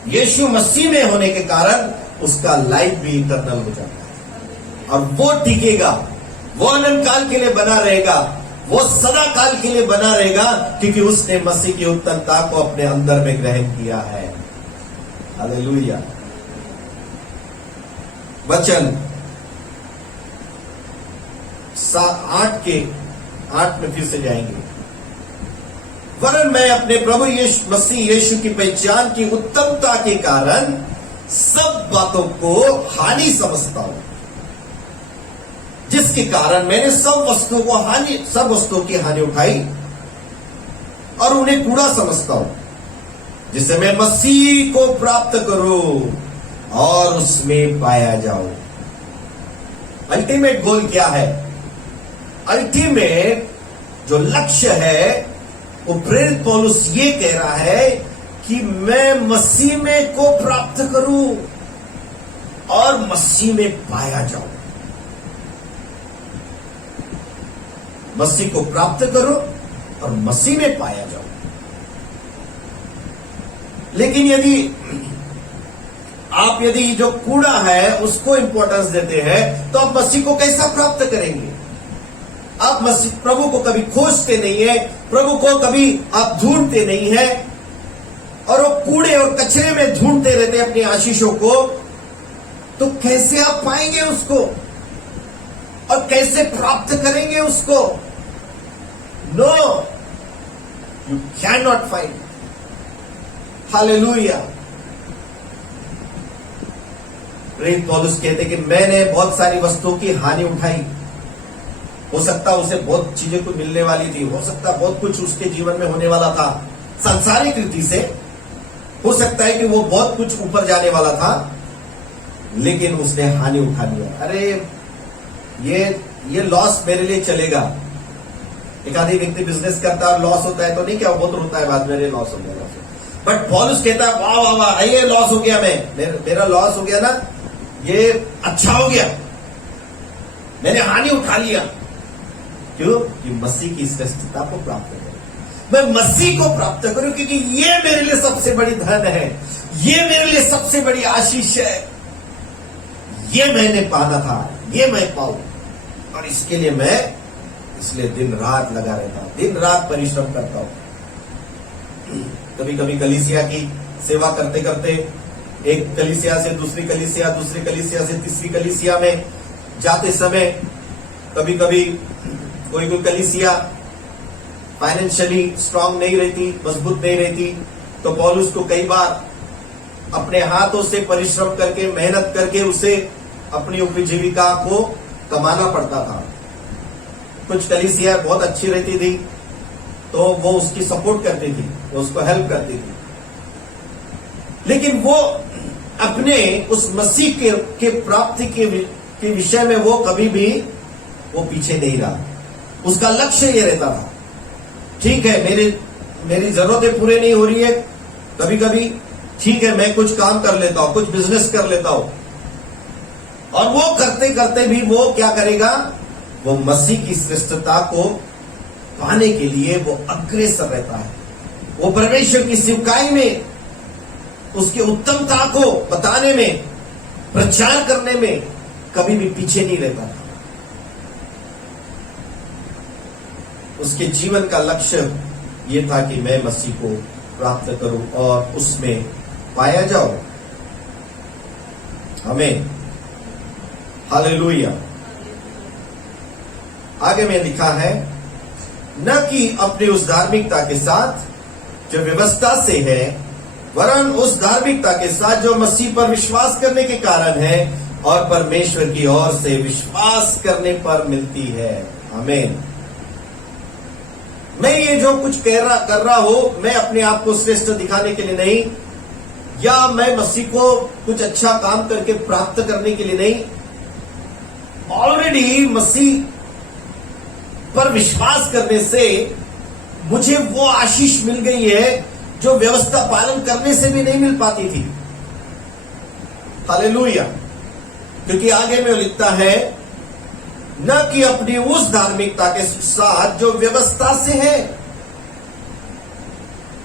यीशु मसीह में होने के कारण, उसका लाइफ भी इटर्नल हो जाता है, और वो टिकेगा, वो अनंत काल के लिए बना रहेगा, वो सदा काल के लिए बना रहेगा, क्योंकि उसने मसीह की उत्तमता को अपने अंदर में ग्रहण किया है। हालेलुया। वचन 8 में फिर से जाएंगे। वरन मैं अपने प्रभु यीशु मसीह यीशु की पहचान की उत्तमता के कारण सब बातों को हानि समझता हूं, जिसके कारण मैंने सब वस्तुओं की हानि उठाई और उन्हें कूड़ा समझता हूं, जिससे मैं मसीह को प्राप्त करूं और उसमें पाया जाऊं। अल्टीमेट गोल क्या है? अल्टीमेट जो लक्ष्य है वो प्रेरित पौलुस ये कह रहा है कि मैं मसीह में को प्राप्त करूं और मसीह में पाया जाऊं। मसीह को प्राप्त करो और मसीह में पाया जाओ। लेकिन यदि जो कूड़ा है उसको इंपॉर्टेंस देते हैं तो आप मसीह को कैसा प्राप्त करेंगे? आप मसीह प्रभु को कभी खोजते नहीं है, प्रभु को कभी आप ढूंढते नहीं है, और वो कूड़े और कचरे में ढूंढते रहते हैं अपनी आशीषों को, तो कैसे आप पाएंगे उसको और कैसे प्राप्त करेंगे उसको? No, you can not find. Hallelujah. प्रेरित पौलुस कहते कि मैंने बहुत सारी वस्तुओं की हानि उठाई। हो सकता उसे बहुत चीजें को मिलने वाली थी, हो सकता बहुत कुछ उसके जीवन में होने वाला था सांसारिक रीति से, हो सकता है कि वो बहुत कुछ ऊपर जाने वाला था, लेकिन उसने हानि उठा लिया। अरे ये लॉस मेरे लिए चलेगा। एक आदि व्यक्ति बिजनेस करता है, लॉस होता है तो नहीं, क्या बहुत रोता है बाद में, लॉस हो गया, लॉस हो गया। बट पौलुस कहता है वाह वाह वाह, ये लॉस हो गया, मेरा लॉस हो गया ना, ये अच्छा हो गया, मैंने हानि उठा लिया। क्यों? कि मसीह की श्रेष्ठता को प्राप्त करूं, मैं मसीह को प्राप्त करूं, क्योंकि ये मेरे लिए सबसे बड़ी धन है, ये मेरे लिए सबसे बड़ी आशीष है, ये मैंने पाना था, ये मैं पाऊं। और इसके लिए मैं इसलिए दिन रात लगा रहता हूं, दिन रात परिश्रम करता हूं। कभी कभी कलीसिया की सेवा करते करते एक कलीसिया से दूसरी कलीसिया, दूसरी कलीसिया से तीसरी कलीसिया में जाते समय कभी कभी कोई कलीसिया फाइनेंशियली स्ट्रांग नहीं रहती, मजबूत नहीं रहती, तो पौलुस को कई बार अपने हाथों से परिश्रम करके, मेहनत करके उसे अपनी उपजीविका को कमाना पड़ता था। कुछ कलीसिया बहुत अच्छी रहती थी तो वो उसकी सपोर्ट करती थी, वो उसको हेल्प करती थी, लेकिन वो अपने उस मसीह के प्राप्ति के विषय में वो कभी भी वो पीछे नहीं रहा। उसका लक्ष्य ये रहता था, ठीक है मेरी जरूरतें पूरी नहीं हो रही है कभी कभी, ठीक है मैं कुछ काम कर लेता हूं, कुछ बिजनेस कर लेता हूं, और वो करते करते भी वो क्या करेगा? वो मसीह की श्रेष्ठता को पाने के लिए वो अग्रसर रहता है। वो परमेश्वर की सेवकाई में, उसकी उत्तमता को बताने में, प्रचार करने में कभी भी पीछे नहीं रहता था। उसके जीवन का लक्ष्य ये था कि मैं मसीह को प्राप्त करूं और उसमें पाया जाऊं। आमीन, हालेलुया। आगे में लिखा है, न कि अपनी उस धार्मिकता के साथ जो व्यवस्था से है, वरन उस धार्मिकता के साथ जो मसीह पर विश्वास करने के कारण है और परमेश्वर की ओर से विश्वास करने पर मिलती है। आमीन। मैं ये जो कुछ कर रहा हूं, मैं अपने आप को श्रेष्ठ दिखाने के लिए नहीं, या मैं मसीह को कुछ अच्छा काम करके प्राप्त करने के लिए नहीं, ऑलरेडी मसीह पर विश्वास करने से मुझे वो आशीष मिल गई है जो व्यवस्था पालन करने से भी नहीं मिल पाती थी। हालेलुया। क्योंकि आगे में लिखता है, न कि अपनी उस धार्मिकता के साथ जो व्यवस्था से है,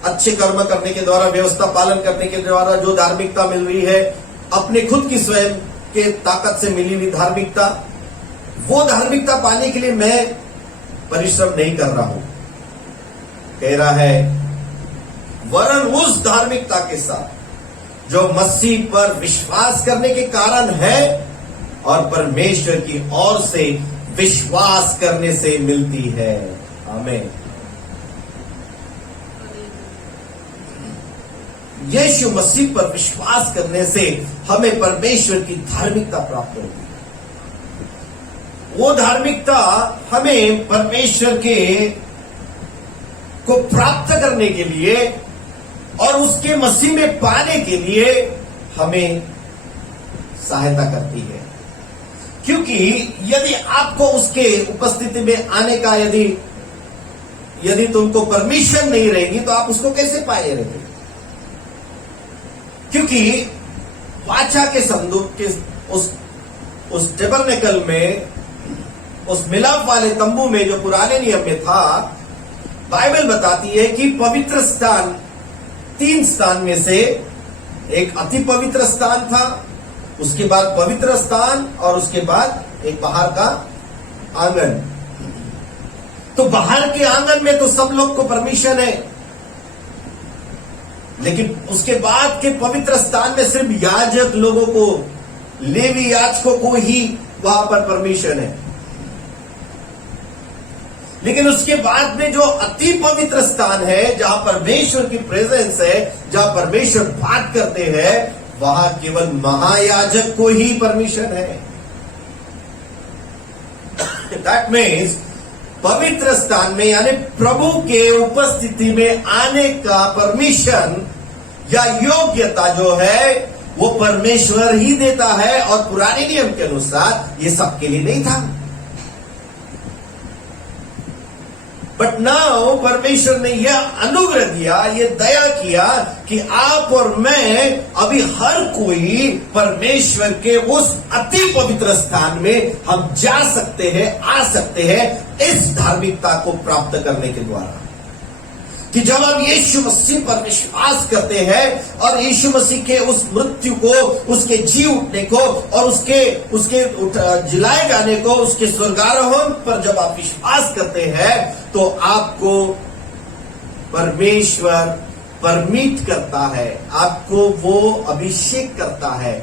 अच्छे कर्म करने के द्वारा, व्यवस्था पालन करने के द्वारा जो धार्मिकता मिल रही है, अपने खुद की स्वयं के ताकत से मिली हुई धार्मिकता, वो धार्मिकता पाने के लिए मैं परिश्रम नहीं कर रहा हूं। कह रहा है, वरन उस धार्मिकता के साथ जो मसीह पर विश्वास करने के कारण है और परमेश्वर की ओर से विश्वास करने से मिलती है। आमीन। यीशु मसीह पर विश्वास करने से हमें परमेश्वर की धार्मिकता प्राप्त होगी। वो धार्मिकता हमें परमेश्वर के को प्राप्त करने के लिए और उसके मसीह में पाने के लिए हमें सहायता करती है। क्योंकि यदि आपको उसके उपस्थिति में आने का यदि तुमको परमिशन नहीं रहेगी तो आप उसको कैसे पाए रहेंगे? क्योंकि वाचा के संदूक के उस टेबरनेकल में, उस मिलाप वाले तंबू में जो पुराने नियम में था, बाइबल बताती है कि पवित्र स्थान 3 स्थान में से एक अति पवित्र स्थान था, उसके बाद पवित्र स्थान और उसके बाद एक बाहर का आंगन। तो बाहर के आंगन में तो सब लोग को परमिशन है, लेकिन उसके बाद के पवित्र स्थान में सिर्फ याजक लोगों को, लेवी याजकों को ही वहां पर परमिशन है। लेकिन उसके बाद में जो अति पवित्र स्थान है, जहां परमेश्वर की प्रेजेंस है, जहां परमेश्वर बात करते हैं, वहां केवल महायाजक को ही परमिशन है। दैट मीन्स पवित्र स्थान में यानी प्रभु के उपस्थिति में आने का परमिशन या योग्यता जो है वो परमेश्वर ही देता है, और पुराने नियम के अनुसार ये सबके लिए नहीं था। बट नाउ परमेश्वर ने यह अनुग्रह दिया, ये दया किया कि आप और मैं अभी हर कोई परमेश्वर के उस अति पवित्र स्थान में हम जा सकते हैं, आ सकते हैं, इस धार्मिकता को प्राप्त करने के द्वारा। कि जब हम यीशु मसीह पर विश्वास करते हैं और यीशु मसीह के उस मृत्यु को, उसके जी उठने को और उसके जिलाए जाने को, उसके स्वर्गारोहण पर जब आप विश्वास करते हैं तो आपको परमेश्वर परमिट करता है, आपको वो अभिषेक करता है।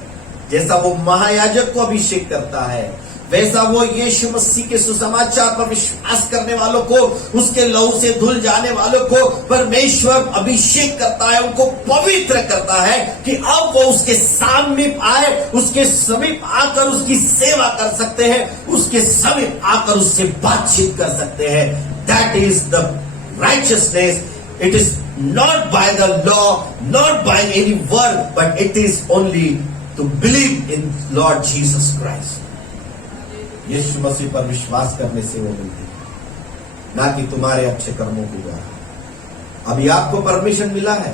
जैसा वो महायाजक को अभिषेक करता है, वैसा वो यीशु मसीह के सुसमाचार पर विश्वास करने वालों को, उसके लहू से धुल जाने वालों को परमेश्वर अभिषेक करता है, उनको पवित्र करता है कि अब वो उसके समीप आए, उसके समीप आकर उसकी सेवा कर सकते हैं, उसके समीप आकर उससे बातचीत कर सकते हैं। That is the righteousness. It is not by the law, not by any work, but it is only to believe in Lord Jesus Christ. यीशु मसीह पर विश्वास करने से वो मिलती है, ना कि तुम्हारे अच्छे कर्मों के द्वारा। अभी आपको परमिशन मिला है,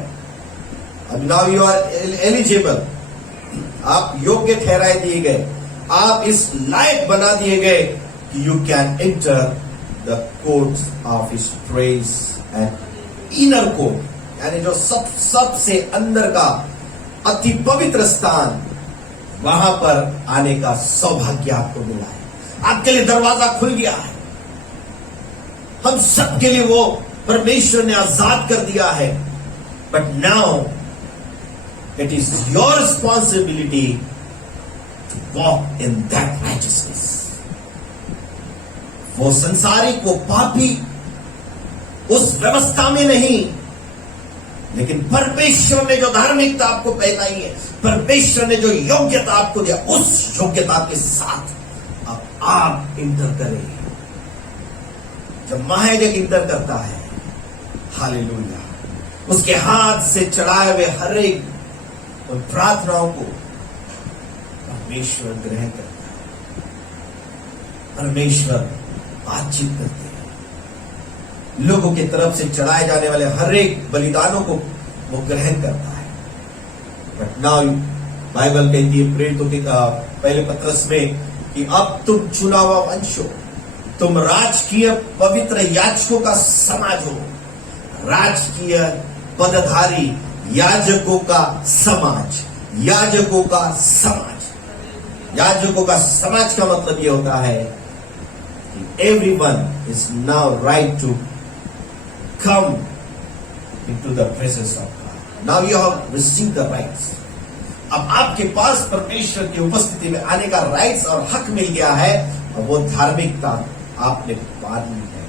अब नाउ यू आर एलिजिबल, आप योग्य ठहराए दिए गए, आप इस लायक बना दिए गए कि you can enter the courts of his praise and inner court, यानी जो सबसे अंदर का अति पवित्र स्थान, वहां पर आने का सौभाग्य आपको मिला है। आपके लिए दरवाजा खुल गया है, हम सबके लिए वो परमेश्वर ने आजाद कर दिया है। But now it is your responsibility to walk in that righteousness. वो संसारिक, वो पापी उस व्यवस्था में नहीं, लेकिन परमेश्वर ने जो धार्मिकता आपको पहनाई है, परमेश्वर ने जो योग्यता आपको दिया, उस योग्यता के साथ अब आप इंटर करें। जब महायाजक इंटर करता है, हालेलुया, उसके हाथ से चढ़ाए हुए हर एक उन प्रार्थनाओं को परमेश्वर ग्रहण करता है, परमेश्वर बातचीत करते हैं, लोगों की तरफ से चढ़ाए जाने वाले हर एक बलिदानों को वो ग्रहण करता है। बट नाउ बाइबल कहती है प्रेरितों के पहले पत्रस में कि अब तुम चुना हुआ वंश हो, तुम राजकीय पवित्र याजकों का समाज हो, राजकीय पदधारी याजकों का समाज, याजकों का समाज। याजकों का समाज का मतलब यह होता है कि everyone is now right to come into the presence of God. Now you have received the rights. अब आपके पास परमेश्वर की उपस्थिति में आने का राइट्स और हक मिल गया है, और वो धार्मिकता आपने पा ली है।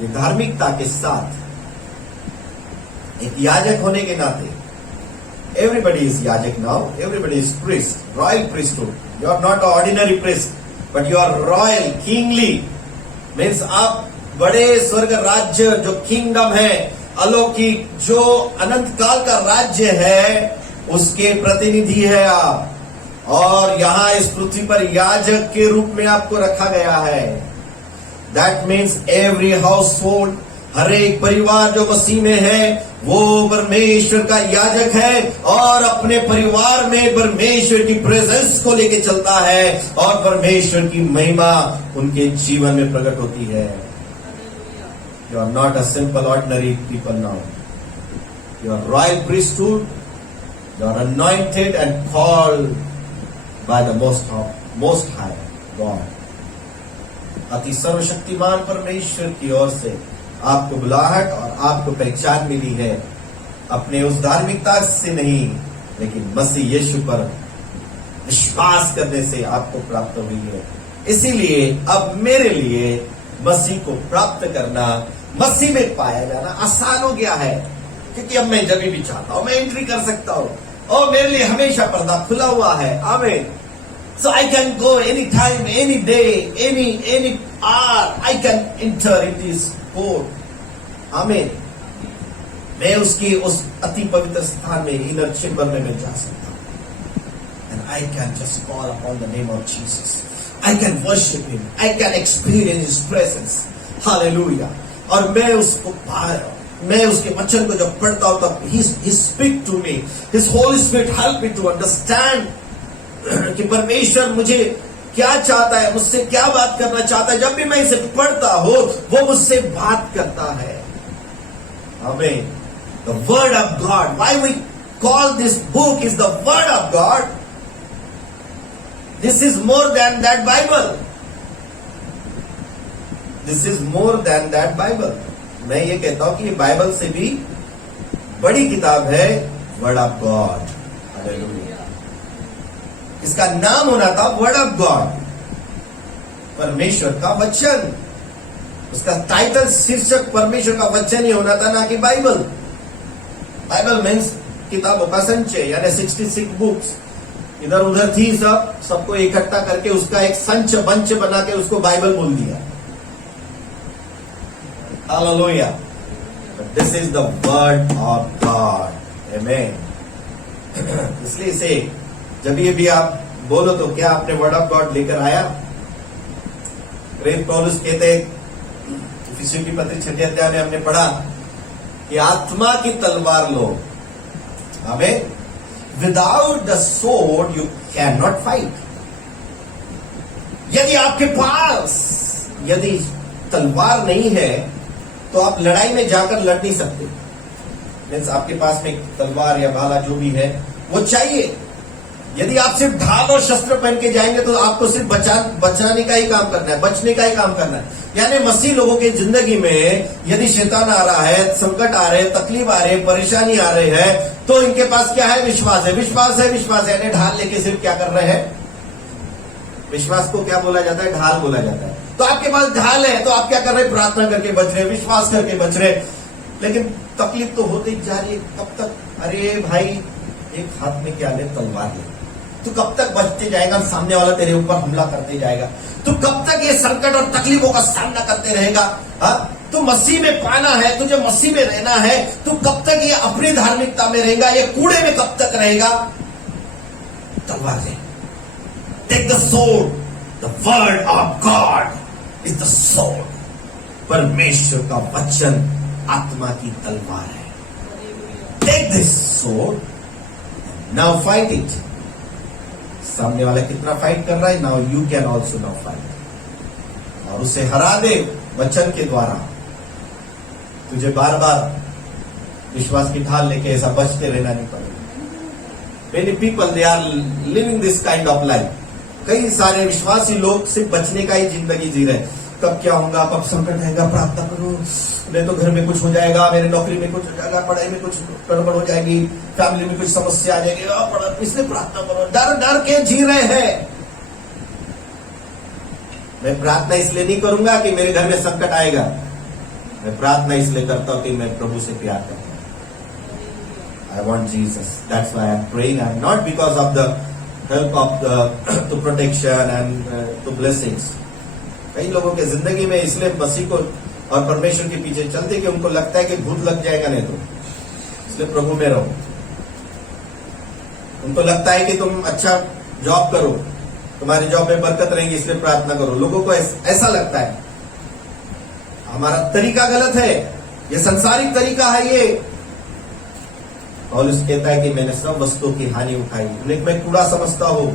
ये धार्मिकता के साथ एक याजक होने के नाते, एवरीबडी इज याजक now, everybody is priest, royal priesthood. You are not ordinary priest, but you are royal, kingly. Means आप बड़े स्वर्ग राज्य, जो किंगडम है, अलौकिक, जो अनंत काल का राज्य है, उसके प्रतिनिधि है आप। और यहां इस पृथ्वी पर याजक के रूप में आपको रखा गया है। That means every household, हर एक परिवार जो मसीह में है, वो परमेश्वर का याजक है और अपने परिवार में परमेश्वर की प्रेजेंस को लेके चलता है, और परमेश्वर की महिमा उनके जीवन में प्रकट होती है। You are not a simple ordinary people now, you are royal priesthood, you are anointed and called by the most high God. अति सर्वशक्तिमान परमेश्वर की ओर से आपको बुलाहट और आपको पहचान मिली है, अपने उस धार्मिकता से नहीं, लेकिन मसीह यीशु पर विश्वास करने से आपको प्राप्त हुई है। इसीलिए अब मेरे लिए मसीह को प्राप्त करना, मसीह में पाया जाना आसान हो गया है, क्योंकि अब मैं जब भी चाहता हूं मैं एंट्री कर सकता हूं, और मेरे लिए हमेशा पर्दा खुला हुआ है। आमीन। So I can go any time, any day, any hour, I can enter into His court. Amen. मैं उसकी उस अति पवित्र स्थान में, इनर चेम्बर में मैं जा सकता हूँ। And I can just call upon the name of Jesus. I can worship Him. I can experience His presence. Hallelujah. और मैं उसको मैं उसके वचन को जब पढ़ता हूँ तब He speak to me. His Holy Spirit help me to understand कि परमेश्वर मुझे क्या चाहता है, मुझसे क्या बात करना चाहता है। जब भी मैं इसे पढ़ता हूं, वो मुझसे बात करता है। आमीन। The word of God, why we call this book is the word of God. This is more than that Bible, this is more than that Bible. मैं ये कहता हूं कि ये बाइबल से भी बड़ी किताब है, वर्ड ऑफ गॉड। हालेलुया। इसका नाम होना था वर्ड ऑफ गॉड, परमेश्वर का वचन। उसका टाइटल, शीर्षक परमेश्वर का वचन ही होना था, ना कि बाइबल। बाइबल मीन्स किताबों का संचय, यानी 66 बुक्स इधर उधर थी, सबको इकट्ठा करके उसका एक संच बंच बना के उसको बाइबल बोल दिया। Hallelujah. This is the word of God. आमीन। इसलिए इसे जब ये भी आप बोलो तो क्या आपने वर्ड ऑफ गॉड लेकर आया? प्रेरित पौलुस कहते, इफिसियों की पत्री 6 अध्याय में हमने पढ़ा कि आत्मा की तलवार लो। आमीन। Without the sword you can not fight. यदि आपके पास यदि तलवार नहीं है तो आप लड़ाई में जाकर लड़ नहीं सकते। मीन्स आपके पास में तलवार या भाला जो भी है वो चाहिए। यदि आप सिर्फ ढाल और शस्त्र पहन के जाएंगे तो आपको सिर्फ बचाने का ही काम करना है, बचने का ही काम करना है। यानी मसीह लोगों की जिंदगी में यदि शैतान आ रहा है, संकट आ रहे हैं, तकलीफ आ रहे हैं, परेशानी आ रही है, तो इनके पास क्या है? विश्वास है, विश्वास है, विश्वास है। यानी ढाल लेके सिर्फ क्या कर रहे हैं? विश्वास को क्या बोला जाता है? ढाल बोला जाता है। तो आपके पास ढाल है तो आप क्या कर रहे हैं? प्रार्थना करके बच रहे, विश्वास करके बच रहे। लेकिन तकलीफ तो होती जा रही है। कब तक? अरे भाई, एक हाथ में क्या ले? तलवार ले। तू कब तक बचते जाएगा? सामने वाला तेरे ऊपर हमला करते जाएगा। तू कब तक ये संकट और तकलीफों का सामना करते रहेगा? तू मसीह में पाना है, तुझे मसीह में रहना है। तू कब तक ये अपनी धार्मिकता में रहेगा? ये कूड़े में कब तक रहेगा? तलवार ले। Take the sword. The word of God is the sword. परमेश्वर का वचन आत्मा की तलवार है। Take this sword, now fight it. सामने वाला कितना फाइट कर रहा है, now you can also now fight, और उसे हरा दे वचन के द्वारा। तुझे बार बार विश्वास की ढाल लेके ऐसा बचते रहना नहीं पड़ेगा। Many people they are living this kind of life. कई सारे विश्वासी लोग सिर्फ बचने का ही जिंदगी जी रहे। कब क्या होगा, कब संकट आएगा, प्रार्थना करो, नहीं तो घर में कुछ हो जाएगा, मेरे नौकरी में कुछ हो जाएगा, पढ़ाई में कुछ गड़बड़ हो जाएगी, फैमिली में कुछ समस्या आ जाएगी, इसलिए प्रार्थना करो। डर डर के जी रहे हैं। मैं प्रार्थना इसलिए नहीं करूंगा कि मेरे घर में संकट आएगा, मैं प्रार्थना इसलिए करता हूं कि मैं प्रभु से प्यार करता हूं। I want Jesus, that's why I am praying, I am not because of the help of the to protection and to blessings. कई लोगों के जिंदगी में इसलिए मसीह को और परमेश्वर के पीछे चलते कि उनको लगता है कि भूत लग जाएगा नहीं तो, इसलिए प्रभु में रहो। उनको लगता है कि तुम अच्छा जॉब करो, तुम्हारे जॉब में बरकत रहेगी, इसलिए प्रार्थना करो। लोगों को ऐसा लगता है। हमारा तरीका गलत है, ये संसारिक तरीका है। ये पौलुस कहता है कि मैंने सब वस्तुओं की हानि उठाई, उन्हें मैं कूड़ा समझता हूं।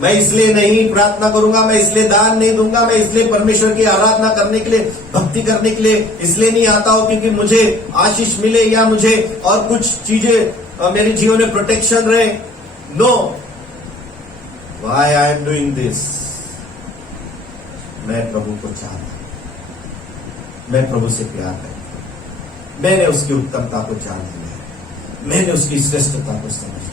मैं इसलिए नहीं प्रार्थना करूंगा, मैं इसलिए दान नहीं दूंगा, मैं इसलिए परमेश्वर की आराधना करने के लिए, भक्ति करने के लिए इसलिए नहीं आता हूं क्योंकि मुझे आशीष मिले या मुझे और कुछ चीजें मेरे जीवन में प्रोटेक्शन रहे। No, why I am doing this? मैं प्रभु को चाहता हूं, मैं प्रभु से प्यार करता हूं, मैंने उसकी उत्तमता को जान लिया, मैंने उसकी श्रेष्ठता को समझ लिया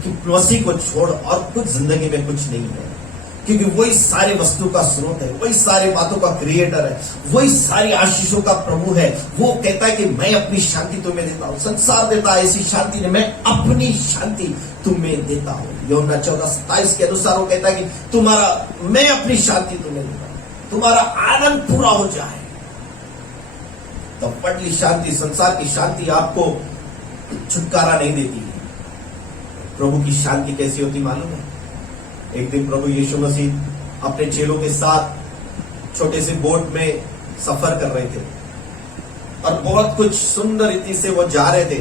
कि मसीह को छोड़ और कुछ जिंदगी में कुछ नहीं है, क्योंकि वही सारे वस्तु का स्रोत है, वही सारे बातों का क्रिएटर है, वही सारी आशीषों का प्रभु है। वो कहता है कि मैं अपनी शांति तुम्हें देता हूं। संसार देता है ऐसी शांति नहीं, मैं अपनी शांति तुम्हें देता हूं। यूहन्ना 14:27 के अनुसार वो कहता है कि मैं अपनी शांति तुम्हें देता हूं, तुम्हारा आनंद पूरा हो जाए। तो पटली शांति, संसार की शांति आपको छुटकारा नहीं देती है। प्रभु की शांति कैसी होती मालूम है? एक दिन प्रभु यीशु मसीह अपने चेलों के साथ छोटे से बोट में सफर कर रहे थे और बहुत कुछ सुंदर रीति से वो जा रहे थे।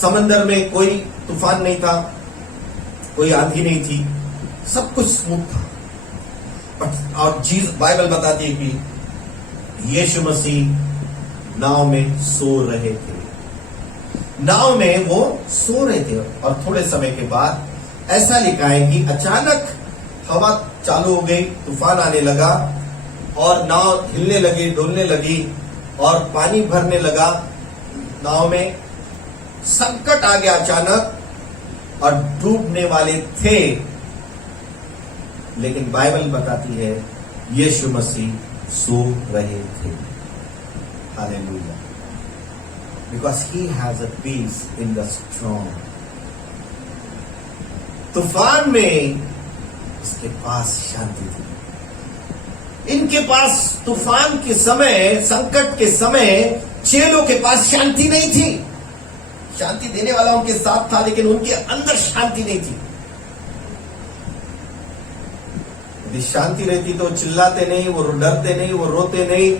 समंदर में कोई तूफान नहीं था, कोई आंधी नहीं थी, सब कुछ स्मूथ था। और बाइबल बताती है कि यीशु मसीह नाव में सो रहे थे। नाव में वो सो रहे थे और थोड़े समय के बाद ऐसा लिखा है कि अचानक हवा चालू हो गई, तूफान आने लगा और नाव हिलने लगी, डोलने लगी और पानी भरने लगा नाव में। संकट आ गया अचानक और डूबने वाले थे, लेकिन बाइबल बताती है यीशु मसीह सो रहे थे। Hallelujah. Because he has a peace in the storm. तूफान में उसके पास शांति थी। इनके पास तूफान के समय, संकट के समय चेलों के पास शांति नहीं थी। शांति देने वाला उनके साथ था, लेकिन उनके अंदर शांति नहीं थी। यदि शांति रहती तो चिल्लाते नहीं, वो डरते नहीं, वो रोते नहीं,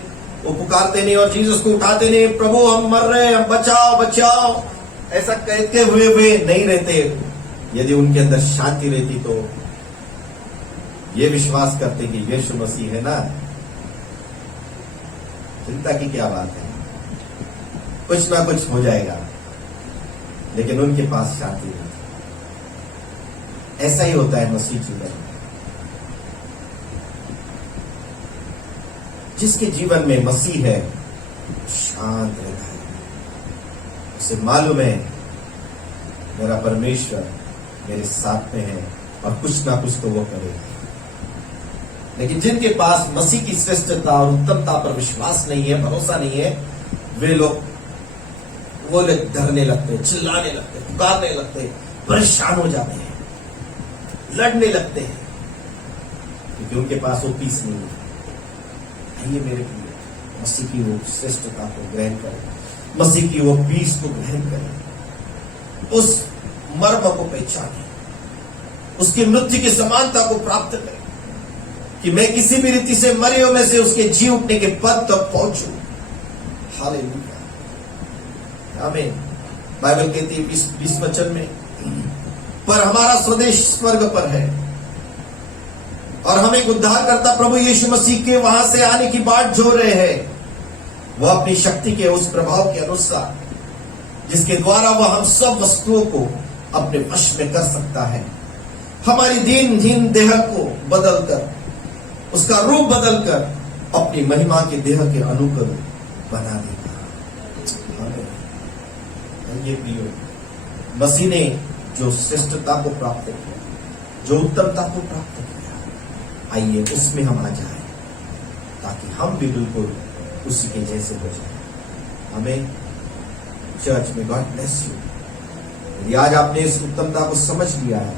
वो पुकारते नहीं और जीसस को उठाते नहीं, प्रभु हम मर रहे हैं, हम बचाओ बचाओ, ऐसा कहते हुए वे नहीं रहते। यदि उनके अंदर शांति रहती तो ये विश्वास करते कि यीशु मसीह है ना, चिंता की क्या बात है, कुछ ना कुछ हो जाएगा। लेकिन उनके पास शांति नहीं। ऐसा ही होता है मसीह जीवन में। जिसके जीवन में मसीह है शांत रहता है, उसे मालूम है मेरा परमेश्वर मेरे साथ में है और कुछ ना कुछ तो वो करेगा। लेकिन जिनके पास मसीह की श्रेष्ठता और उत्तमता पर विश्वास नहीं है, भरोसा नहीं है, वे लोग डरने लगते, चिल्लाने लगते, पुकारने लगते, परेशान हो जाते हैं, लड़ने लगते हैं, क्योंकि उनके पास वो पीस नहीं है। आइए मेरे प्रिय, मसीह की वो श्रेष्ठता को ग्रहण करें, मसीह की वो पीस को ग्रहण करें, उस मर्म को पहचानें, उसकी मृत्यु की समानता को प्राप्त करें कि मैं किसी भी रीति से मरियों में से उसके जी उठने के पद तक पहुंचूं। हालेलुया, आमीन। बाइबल कहती है 20 वचन में, पर हमारा स्वदेश स्वर्ग पर है और हम एक उद्धारकर्ता प्रभु यीशु मसीह के वहां से आने की बाट जो रहे हैं। वह अपनी शक्ति के उस प्रभाव के अनुसार जिसके द्वारा वह हम सब वस्तुओं को अपने वश में कर सकता है, हमारी दीन देह को बदलकर, उसका रूप बदलकर अपनी महिमा के देह के अनुकूल बना देगा। ये प्रियो, मसीह ने जो श्रेष्ठता को प्राप्त किया, जो उत्तमता को प्राप्त किया, आइए उसमें हम आ जाए ताकि हम भी बिल्कुल उसी के जैसे हो जाए। हमें चर्च में गॉड ब्लेस यू। यदि आज आपने इस उत्तमता को समझ लिया है